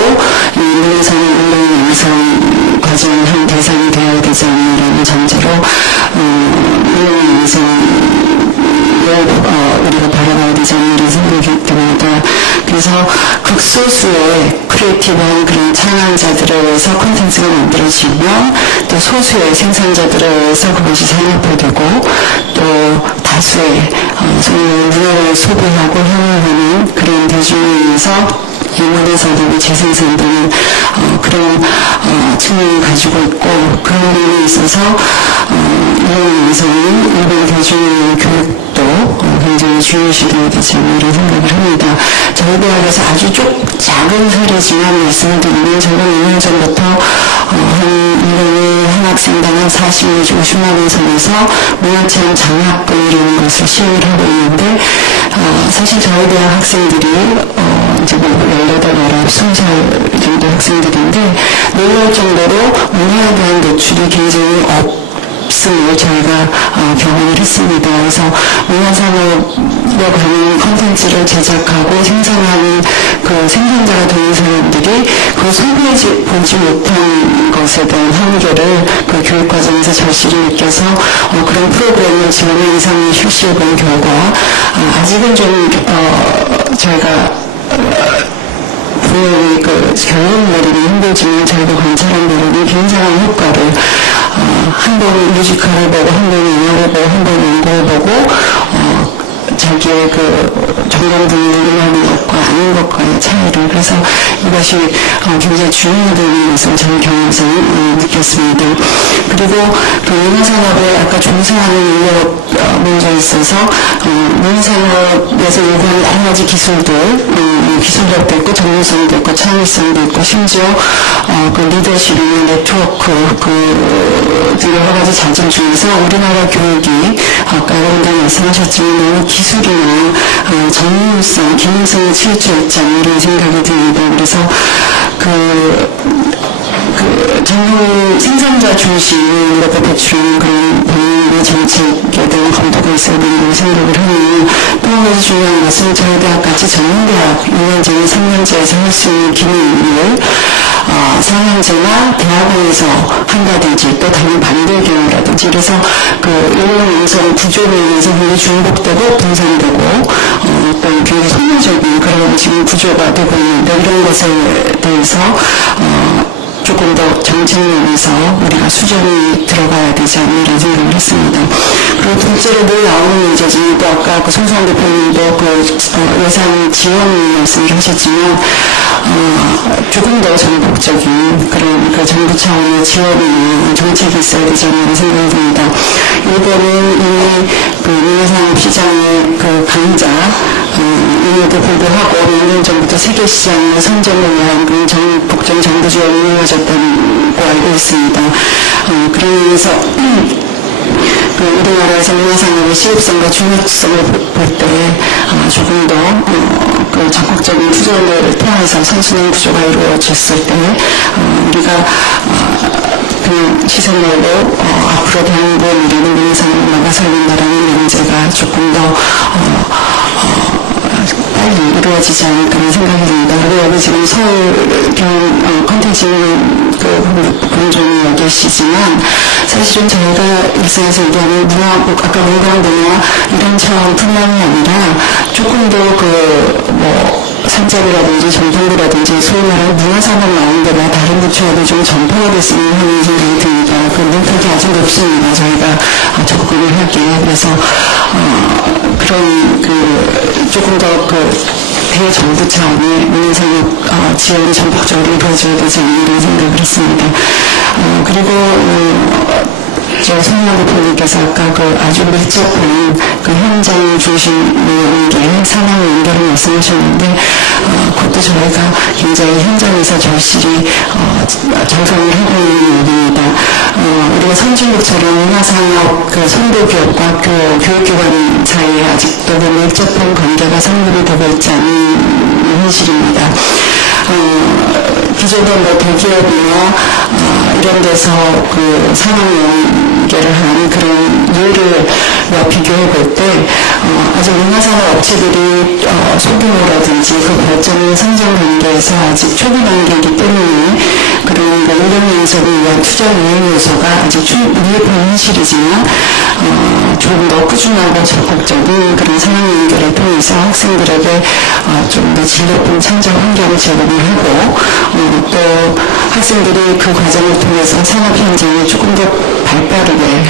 이 문화산업 인력 양성 과정의 한 대상이 되어야 되지 않느라는 전제로 인력 양성 우리가 바라봐야 되지 않는 생각이 듭니다. 그래서 극소수의 크리에이티브한 그런 창안자들에 의해서 콘텐츠가 만들어지면 또 소수의 생산자들에 의해서 그것이 산업화되고 또 다수의 문화를 소비하고 향유하는 그런 대중에 의해서 이 문화산업이 재생산되는 그런 측면을 가지고 있고 그런 면에 있어서 이런 양성은 일반 대중의 교육도 굉장히 중요시 되어야 되지 않나 이런 생각을 합니다. 저희 대학에서 아주 작은 사례지만 말씀을 드리면 저는 2년 전부터 한 학생당 한 40 내지 50만 원 선에서 문화체험 장학금이라는 것을 시행을 하고 있는데 사실 저희 대학 학생들이 이제 18, 20살 정도 학생들인데 놀랄 정도로 문화에 대한 노출이 굉장히 없음을 저희가 경험을 했습니다. 그래서 문화산업에 관한 콘텐츠를 제작하고 생산하는 그 생산자가 되는 사람들이 그 소비해 보지 못한 것에 대한 한계를 그 교육 과정에서 절실히 느껴서 그런 프로그램을 지금 2년 이상 실시해 본 결과 아직은 좀 저희가 분명히 결론내리기 힘들지만 저희가 관찰한 바로는 굉장한 효과를 한 번 뮤지컬을 보고 한 번 영화를 보고 한 번 연구를 보고 자기의 전공 분야를 하는 것과 아닌 것과의 차이를 그래서 이것이 굉장히 중요하다는 것을 저희 경험에서 느꼈습니다. 그리고 문화산업에 아까 종사하는 인력 문제에 있어서 문화산업에서 요구하는 여러 가지 기술들 기술력도 있고 전문성도 있고 창의성도 있고 심지어 리더십이나 네트워크 여러 가지 자질 중에서 우리나라 교육이 아까 여러분들 말씀하셨지만 너무 기술이나 전문성, 기능성에 치우쳐 있지 않는 이런 생각이 듭니다. 그래서 전문 생산자 중심으로 배출하는 그런 본인의 정책에 대한 검토가 있어야 된다고 생각을 하면 또 한 가지 중요한 것은 저희 대학같이 전문대학 2년제나 3년제에서 할 수 있는 기능을 4년제나 대학원에서 한다든지 또 다른 반대 경우라든지 그래서 이런 양성 구조로 인해서 굉장히 중복되고 분산되고 또 굉장히 선호적인 그런 지금 구조가 되고 있는데 이런 것에 대해서 조금 더 정책 면에서 우리가 수정이 들어가야 되지 않나 생각을 했습니다. 그리고 둘째로 늘 나오는 문제지만 또 아까 손수환 대표님도 예산 지원 말씀을 하셨지만 조금 더 전폭적인 그런 정부 차원의 지원이나 정책이 있어야 되지 않나 생각이 듭니다. 일본은 이미 문화산업 시장의 강자 임에도 불구하고 2년 전부터 세계시장의 선점을 위한 복종 정부 지원이 이루어졌다고 알고 있습니다. 그러면서 우리나라에서 문화산업의 시급성과 중요성을 볼 때 조금 더 적극적인 투자를 통해서 선순환 구조가 이루어졌을 때 우리가 그냥 시선으로 앞으로 대한민국이라는 문화산업을 막아서야 된다는 문제가 문화사회가 조금 더 빨리 이루어지지 않을까 생각이 듭니다. 그리고 여기 지금 서울병 컨텐츠는 본종이 여기 계시지만 사실은 저희가 일상에서 얘기하는 문화, 아까 문화문화 이런 차원뿐만이 아니라 조금 더 산자부라든지 전통부라든지 소위 말하는 문화산업 나온 데나 다른 부처에도 좀 전파가 됐으면 하는 생각이 듭니다. 그 문턱이 아직 높습니다. 저희가 접근을 할게요. 그래서 그런 조금 더 대정부 차원의 문화산업 지원이 전폭적으로 이루어져야 되지 않나 생각을 했습니다. 그리고 손희영 대표님께서 아까 아주 밀접한 현장 중심의 연계, 상황 연계를 말씀하셨는데, 그것도 저희가 굉장히 현장에서 절실히 적용을 하고 있는 일입니다. 우리가 선진국처럼 문화산업, 선도기업과 학교, 교육기관 사이에 아직도 밀접한 관계가 성립이 되고 있지 않은 현실입니다. 기존의 대기업이나 이런 데서 상황 연계를 하는 그런 일을 비교해 볼 때 아직 문화산업 업체들이 소규모라든지 발전 성장 단계에서 아직 초기 단계이기 때문에 그런 인력 양성을 위한 투자 유행 요소가 아직 미흡한 현실이지만 조금 더 꾸준하고 적극적인 그런 상황 연결을 통해서 학생들에게 좀 더 질 높은 창작 환경을 제공을 하고 또 학생들이 그 과정을 통해서 산업 현장에 조금 더 발빠르게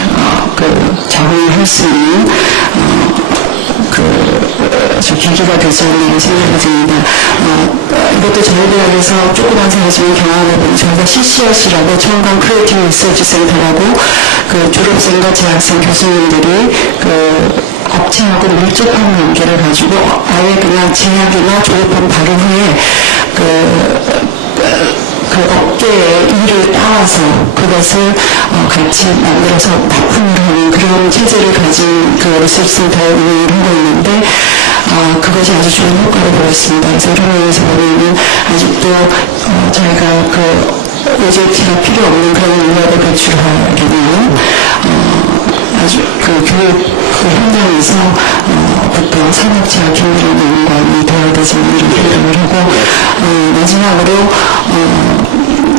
적응을 할 수 있는 계기가 되지 않나 생각이 듭니다. 이것도 저희 대학에서 조그만 사회지만 경험해보니 저희가 CCRC라고 청강 크리에이티브 리서치 센터라고 졸업생과 재학생 교수님들이 업체하고 밀접한 관계를 가지고 아예 그냥 재학이나 졸업한 바로 후에 업계의 일을 따와서 그것을 같이 만들어서 납품을 하는 그런 체제를 가진 리서치 센터에 운영을 하고 있는데 그것이 아주 좋은 효과를 보였습니다. 그래서 이런 면에서 보면 아직도 저희가 OJT가 필요 없는 그런 인력을 배출하려면 아주 교육 현장에서 부터 산업체와 긴밀한 연관이 되어야 되지 않는 이런 생각을 하고 마지막으로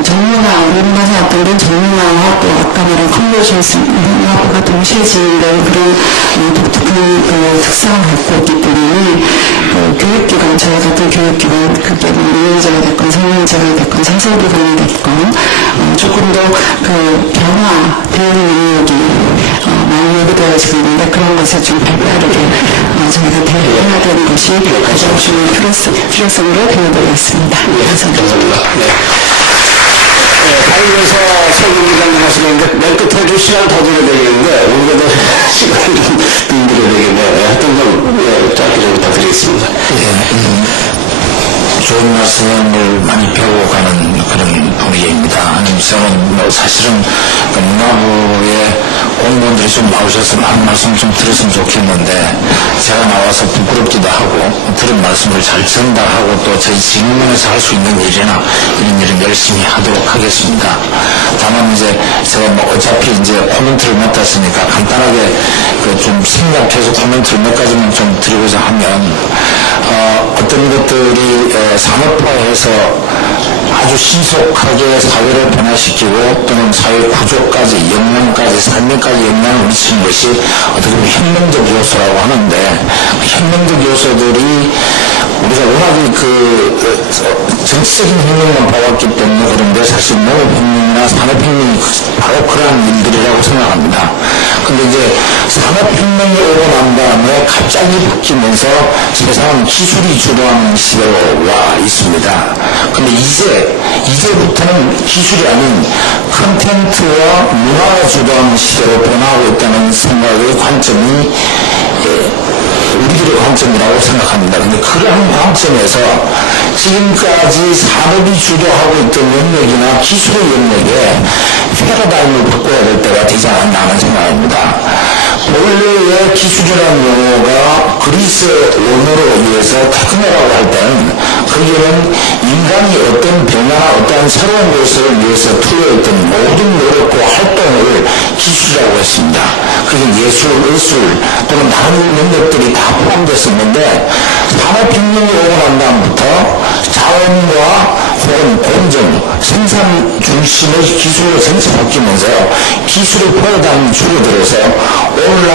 전문화, 우리 문화사업들은 전문화와 또 아까 말한 컨버션 문화가 동시에 진행되는 그런 독특한 특성을 갖고 있기 때문에 교육기관, 저희 같은 교육기관, 그게 민営자가 됐건 상용자가 됐건 사설기관이 됐건 조금 더 변화, 대응 능력이 많이 요구되어지고 있는데 그런 것을 좀 발빠르게 저희가 대응해야 되는 것이 가장 중요한 필요성으로 되어버렸습니다. 감사합니다. 다니면서 설문 기자님 하시는데 맨 끝에 좀 시간 더 드려야 되겠는데 오늘도 시간을 좀 드려야 되겠네요. 하여튼 좀 짧게 좀 부탁드리겠습니다. 좋은 말씀을 많이 배워가는 그런 분위기입니다. 저는 사실은 문화부에 공무원들이 좀 나오셔서 많은 말씀 좀 들었으면 좋겠는데 제가 나와서 부끄럽기도 하고 들은 말씀을 잘 전달하고 또 저희 직면에서 할 수 있는 일이나 이런 일은 열심히 하도록 하겠습니다. 다만 제가 어차피 코멘트를 맡았으니까 간단하게 좀 생략해서 코멘트를 몇 가지만 좀 드리고자 하면 어떤 것들이 산업화해서 아주 신속하게 사회를 변화시키고 또는 사회 구조까지 영향까지 삶에까지 영향을 미치는 것이 어떻게 보면 혁명적 요소라고 하는데 혁명적 요소들이 우리가 워낙에 정치적인 혁명만 봐왔기 때문에 그런데 사실 농업혁명이나 산업혁명이 바로 그러한 일들이라고 생각합니다. 근데 산업혁명이 오고 난 다음에 갑자기 바뀌면서 세상은 기술이 주도하는 시대로 와 있습니다. 근데 이제부터는 기술이 아닌 컨텐츠와 문화가 주도하는 시대로 변화하고 있다는 생각의 관점이 우리들의 관점이라고 생각합니다. 근데 그러한 관점에서 지금까지 산업이 주도하고 있던 영역이나 기술의 영역에 패러다임을 바꿔야 될 때가 되지 않았나 하는 생각입니다. 본래의 기술이라는 용어가 그리스 원어로 의해서 테크노라고 할 때는 거기에는 인간이 어떤 변화나 어떤 새로운 것을 위해서 투여했던 모든 노력과 활동을 기술이라고 했습니다. 그게 예술, 의술 또는 다른 능력들이 다 포함됐었는데 산업혁명이 오고 난 다음부터 자원과 혹은 공정, 생산 중심의 기술로 전체 바뀌면서 기술의 포화당이 줄어들어서 오늘날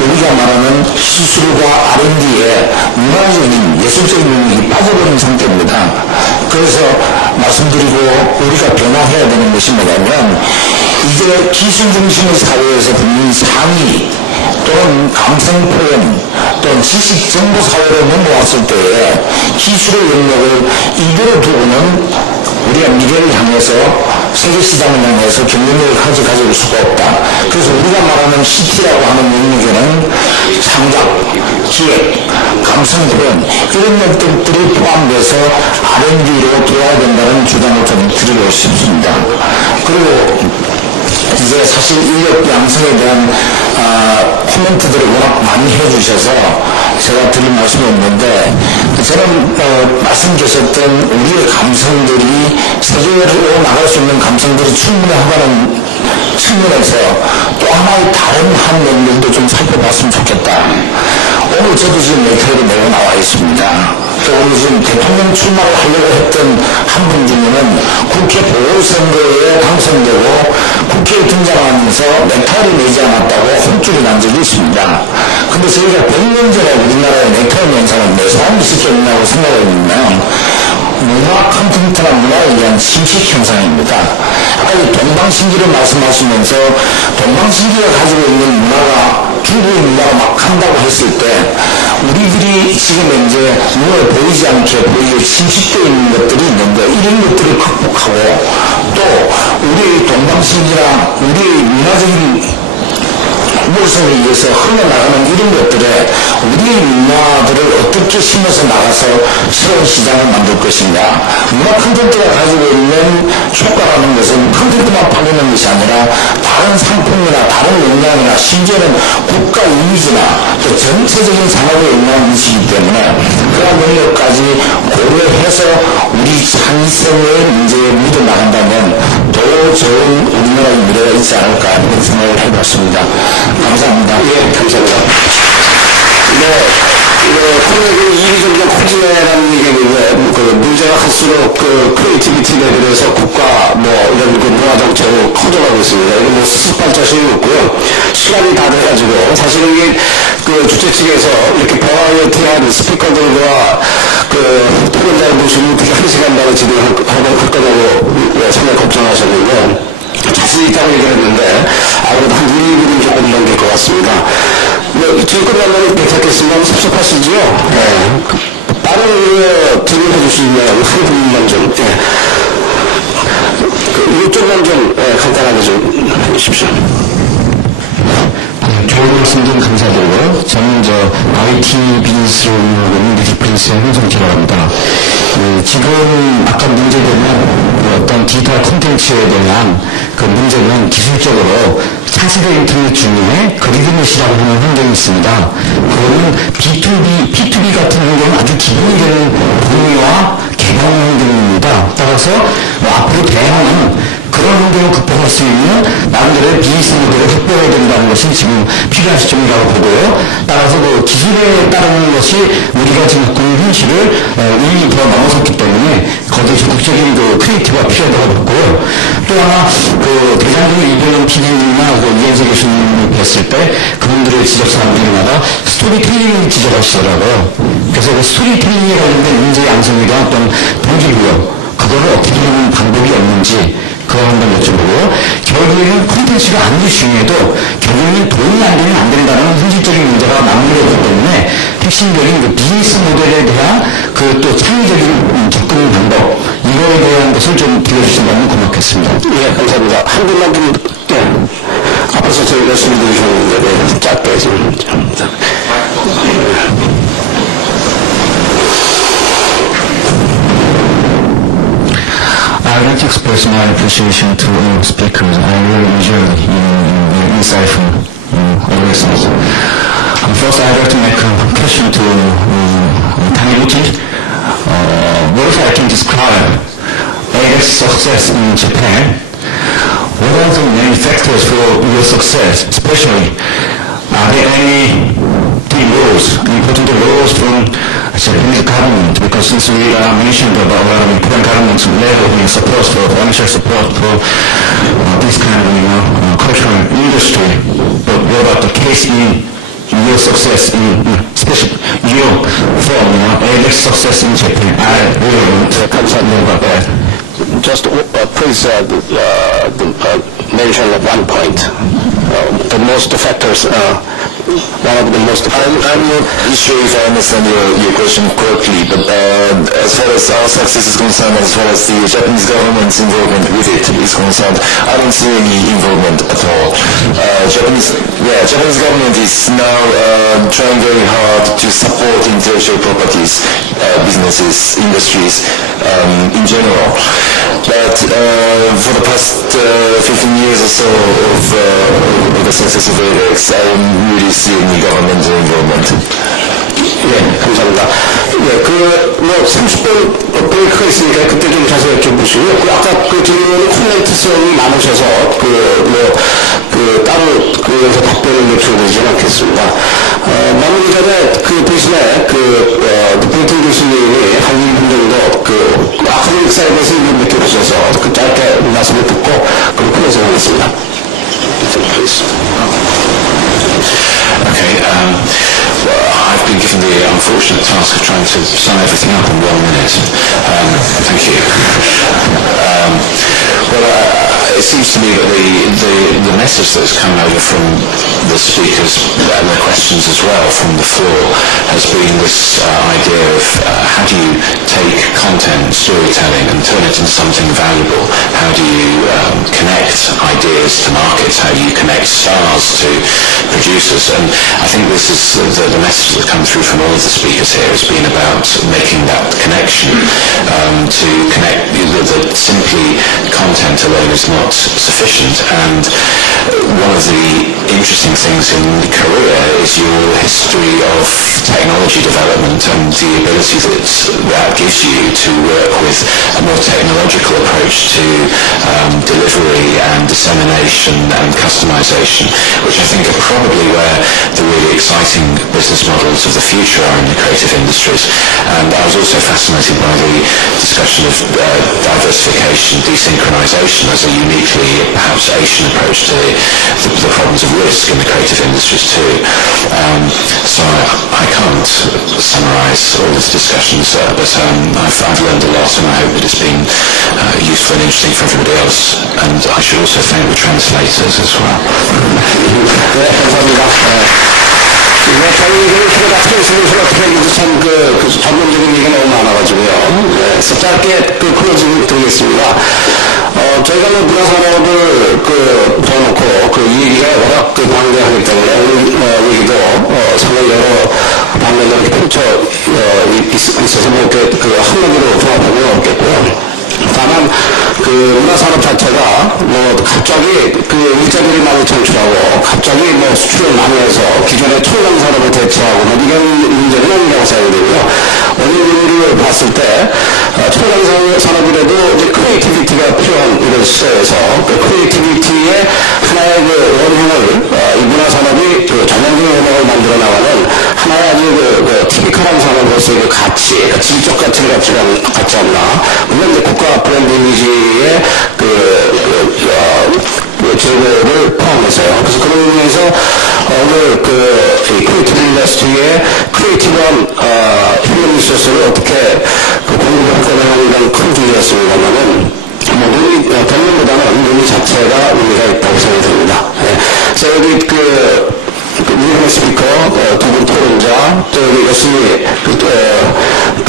우리가 말하는 기술과 R&D에 문화적인 예술적인 능력이 빠져버린 상태입니다. 그래서 말씀드리고 우리가 변화해야 되는 것이 뭐냐면 이제 기술 중심의 사회에서 분명히 상위 또는 감성 표현 또는 지식 정보 사회로 넘어왔을 때에 기술의 영역을 이대로 두고는 우리가 미래를 향해서 세계 시장을 향해서 경쟁력을 가져갈 수가 없다. 그래서 우리가 말하는 CT라고 하는 영역에는 창작, 기획, 감성 표현 이런 것들이 포함돼서 R&D로 들어야 된다는 주장을 좀 드리고 싶습니다. 그리고 이제 사실 인력 양성에 대한 코멘트들을 워낙 많이 해주셔서 제가 드릴 말씀이 없는데 저는 말씀드렸던 우리의 감성들이 세계로 나갈 수 있는 감성들이 충분하다는 측면에서 또 하나의 다른 한 면들도 좀 살펴봤으면 좋겠다. 오늘 저도 지금 메타를 내고 나와 있습니다. 또 오늘 지금 대통령 출마를 하려고 했던 한 분 중에는 국회 보궐선거에 당선되고 국회에 등장하면서 넥타이를 내지 않았다고 혼쭐이 난 적이 있습니다. 근데 저희가 100년 전에 우리나라의 넥타이 현상은 몇 사람이 있었겠냐고 생각을 해보면 문화 컨텐츠나 문화에 의한 침식 현상입니다. 아까 이 동방신기를 말씀하시면서 동방신기가 가지고 있는 문화가 중국의 문화가 막 한다고 했을 때 우리들이 지금 이제 눈에 보이지 않게 보이게 침식되어 있는 것들이 있는데 이런 것들을 극복하고 또 우리의 동방신기나 우리의 문화적인 무엇을 위해서 흘러나가는 이런 것들에 우리의 문화들을 어떻게 심어서 나가서 새로운 시장을 만들 것인가. 문화 콘텐츠가 가지고 있는 효과라는 것은 콘텐츠만 팔리는 것이 아니라 다른 상품이나 다른 역량이나 심지어는 국가 이미지나 또 전체적인 산업에 영향을 미치기 때문에 그런 영역까지 고려해서 우리 창의성의 문제에 묻어 나간다면 더 좋은 우리나라의 미래가 있지 않을까 하는 생각을 해봤습니다. 감사합니다. 예, 감사합니다. 코로나19 일이 점점 커지네라는 얘기는 그 문제가 갈수록 그 크리에이티비티 레벨에서 국가 이런 그 문화 정책으로 커져가고 있습니다. 이거 수습할 자신이 없고요. 시간이 다 돼가지고 사실은 이게 그 주최 측에서 이렇게 버라이어티한 스피커들과 그 토론자를 모시면 어떻게 1시간 반을 진행할 거냐고 상당히 걱정하셨는데 자신이 있다고 얘기를 했는데 아무래도 한 1, 2분은 조금 넘길 것 같습니다. 지금 끝나면 괜찮겠습니다. 섭섭하시지요? 네. 빠른 질문해 주시면 한 분만 좀, 이쪽만 좀 간단하게 좀 해주십시오. 좋은 말씀들 감사드리고요. 저는 IT 비즈니스로 운영하는 리디프린스의 홍성태라고 합니다. 지금 아까 문제 보면 어떤 디지털 콘텐츠에 대한 그 문제는 기술적으로 차세대 인터넷 중에 그리드넷이라고 하는 환경이 있습니다. 그거는 B2B 같은 환경은 아주 기본이 되는 분위기와 개방 환경입니다. 따라서 앞으로 대안은 그런 환경을 극복할 수 있는 나름대로의 비즈니스 모델을 확보해야 된다는 것이 지금 필요한 시점이라고 보고요. 따라서 그 기술에 따르는 것이 우리가 지금 갖고 있는 현실을 이미 더 넘어섰기 때문에 거기에 적극적인 그 크리에이티브가 필요하다고 봤고요. 또 하나 그 대장동 이병헌 PD님이나 그 이현세 교수님을 뵀을 때 그분들의 지적사항 중에마다 스토리텔링을 지적하시더라고요. 그래서 그 스토리텔링에 관련된 문제 양성이나 어떤 동기부여 그거를 어떻게 하는 방법이 없는지 그거 한번 여쭤보고 결국에는 콘텐츠가 아무리 중요해도 결국에는 돈이 안 되면 안 된다는 현실적인 문제가 맞물려있기 때문에 핵심적인 그 비즈니스 모델에 대한 그 또 창의적인 접근 방법 이거에 대한 것을 좀 들려주신다면 고맙겠습니다. 예, 감사합니다. 한 분만 좀 앞에서 저희 말씀을 드리셨는데 짧게 좀 I'd like to express my appreciation to all speakers. I really enjoyed your insightful lessons. First, I'd like to make a question to Taniguchi. What if I can describe AX success in Japan? What are the main factors for your success, especially? Are there any key roles, important roles from Japanese government? Because since we mentioned about a lot of important governments level support for financial support for this kind of cultural industry, but what about the case in your success in especially your form, AX success in Japan? I really want to know about that. Just please mention one point. The most factors, one of the most factors. I'm not sure if I understand your question correctly, but as far as our success is concerned, as far as the Japanese government's involvement with it is concerned, I don't see any involvement at all. Japanese government is now trying very hard to support intellectual properties, businesses, industries in general. But for the past 15 years or so of the success of AX, I don't really see any governmental involvement. 예, 감사합니다. 예, 30분 브레이크가 있으니까 그때 좀 자세히 여쭤보시고요. 아까 그 질문은 코멘트성이 많으셔서 따로 여기서 답변을 요청드리지는 않겠습니다. 마무리 전에 대신에 노펜팅 교수님이 한 1분 정도 아카데믹 사이드에서 1분 느껴보셔서 짧게 말씀을 듣고 그리고 클로징하겠습니다. Okay, I've been given the unfortunate task of trying to sum everything up in 1 minute. Thank you. It seems to me that the message that's come over from the speakers and the questions as well from the floor has been this idea of how do you take content, storytelling, and turn it into something valuable? How do you connect ideas to markets? How do you connect stars to producers? And I think this is the message that's come through from all of the speakers here has been about making that connection to connect that simply content alone is not sufficient. And one of the interesting things in Korea is your history of technology development and the ability that gives you to work with a more technological approach to delivery and dissemination and customization, which I think are probably where the really exciting business models of the future are in the creative industries. And I was also fascinated by the discussion of diversification, desynchronization as a uniquely perhaps Asian approach to the problems of risk in the creative industries too. So I can't summarize all these discussions, but I've learned a lot, and I hope that it's been useful and interesting for everybody else. And I should also thank the translators as well. 저희 얘기를 다 트랜스레이션 어떻게 하는지 참 전문적인 얘기가 너무 많아가지고요. 그래서 짧게 클로징을 드리겠습니다. 저희가 문화산업을 둬놓고 이 얘기가 워낙 방대하기 때문에 오늘 얘기도 상당히 여러 방면으로 이렇게 펼쳐 있어서 한마디로 종합하기는 없겠고요. 다만 문화산업 자체가 갑자기 일자리를 많이 창출하고 갑자기 수출을 많이 해서 기존의 첨단 산업을 대체하고 이런 문제는 아니라고 생각되고요. 오늘 봤을 때 첨단 산업이라도 이제 크리에이티비티가 필요한 이런 시대에서 크리에이티비티의 하나의 원형을 이 문화산업이 전형적인 원형을 만들어 나가는 하나의 아주 티피컬한 산업으로서의 가치, 질적 가치를 갖지 않나. 물론 이제 국가 브랜드 이미지의 제고를 포함해서요. 그래서 그런 의미에서 오늘 크리에이티브 인더스트리의 크리에이티브한 휴먼 리소스를 어떻게 공급하는 건 큰 주제였습니다만은 결론보다는 논의 자체가 의미가 있다고 생각이 듭니다. 그래서 여기 우리 스피커, 두 분 토론자, 또 우리 열심히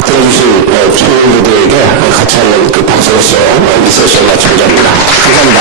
들어주신 청년들에게 같이 하는 박수로서 이 세션 마치고자 합니다. 감사합니다.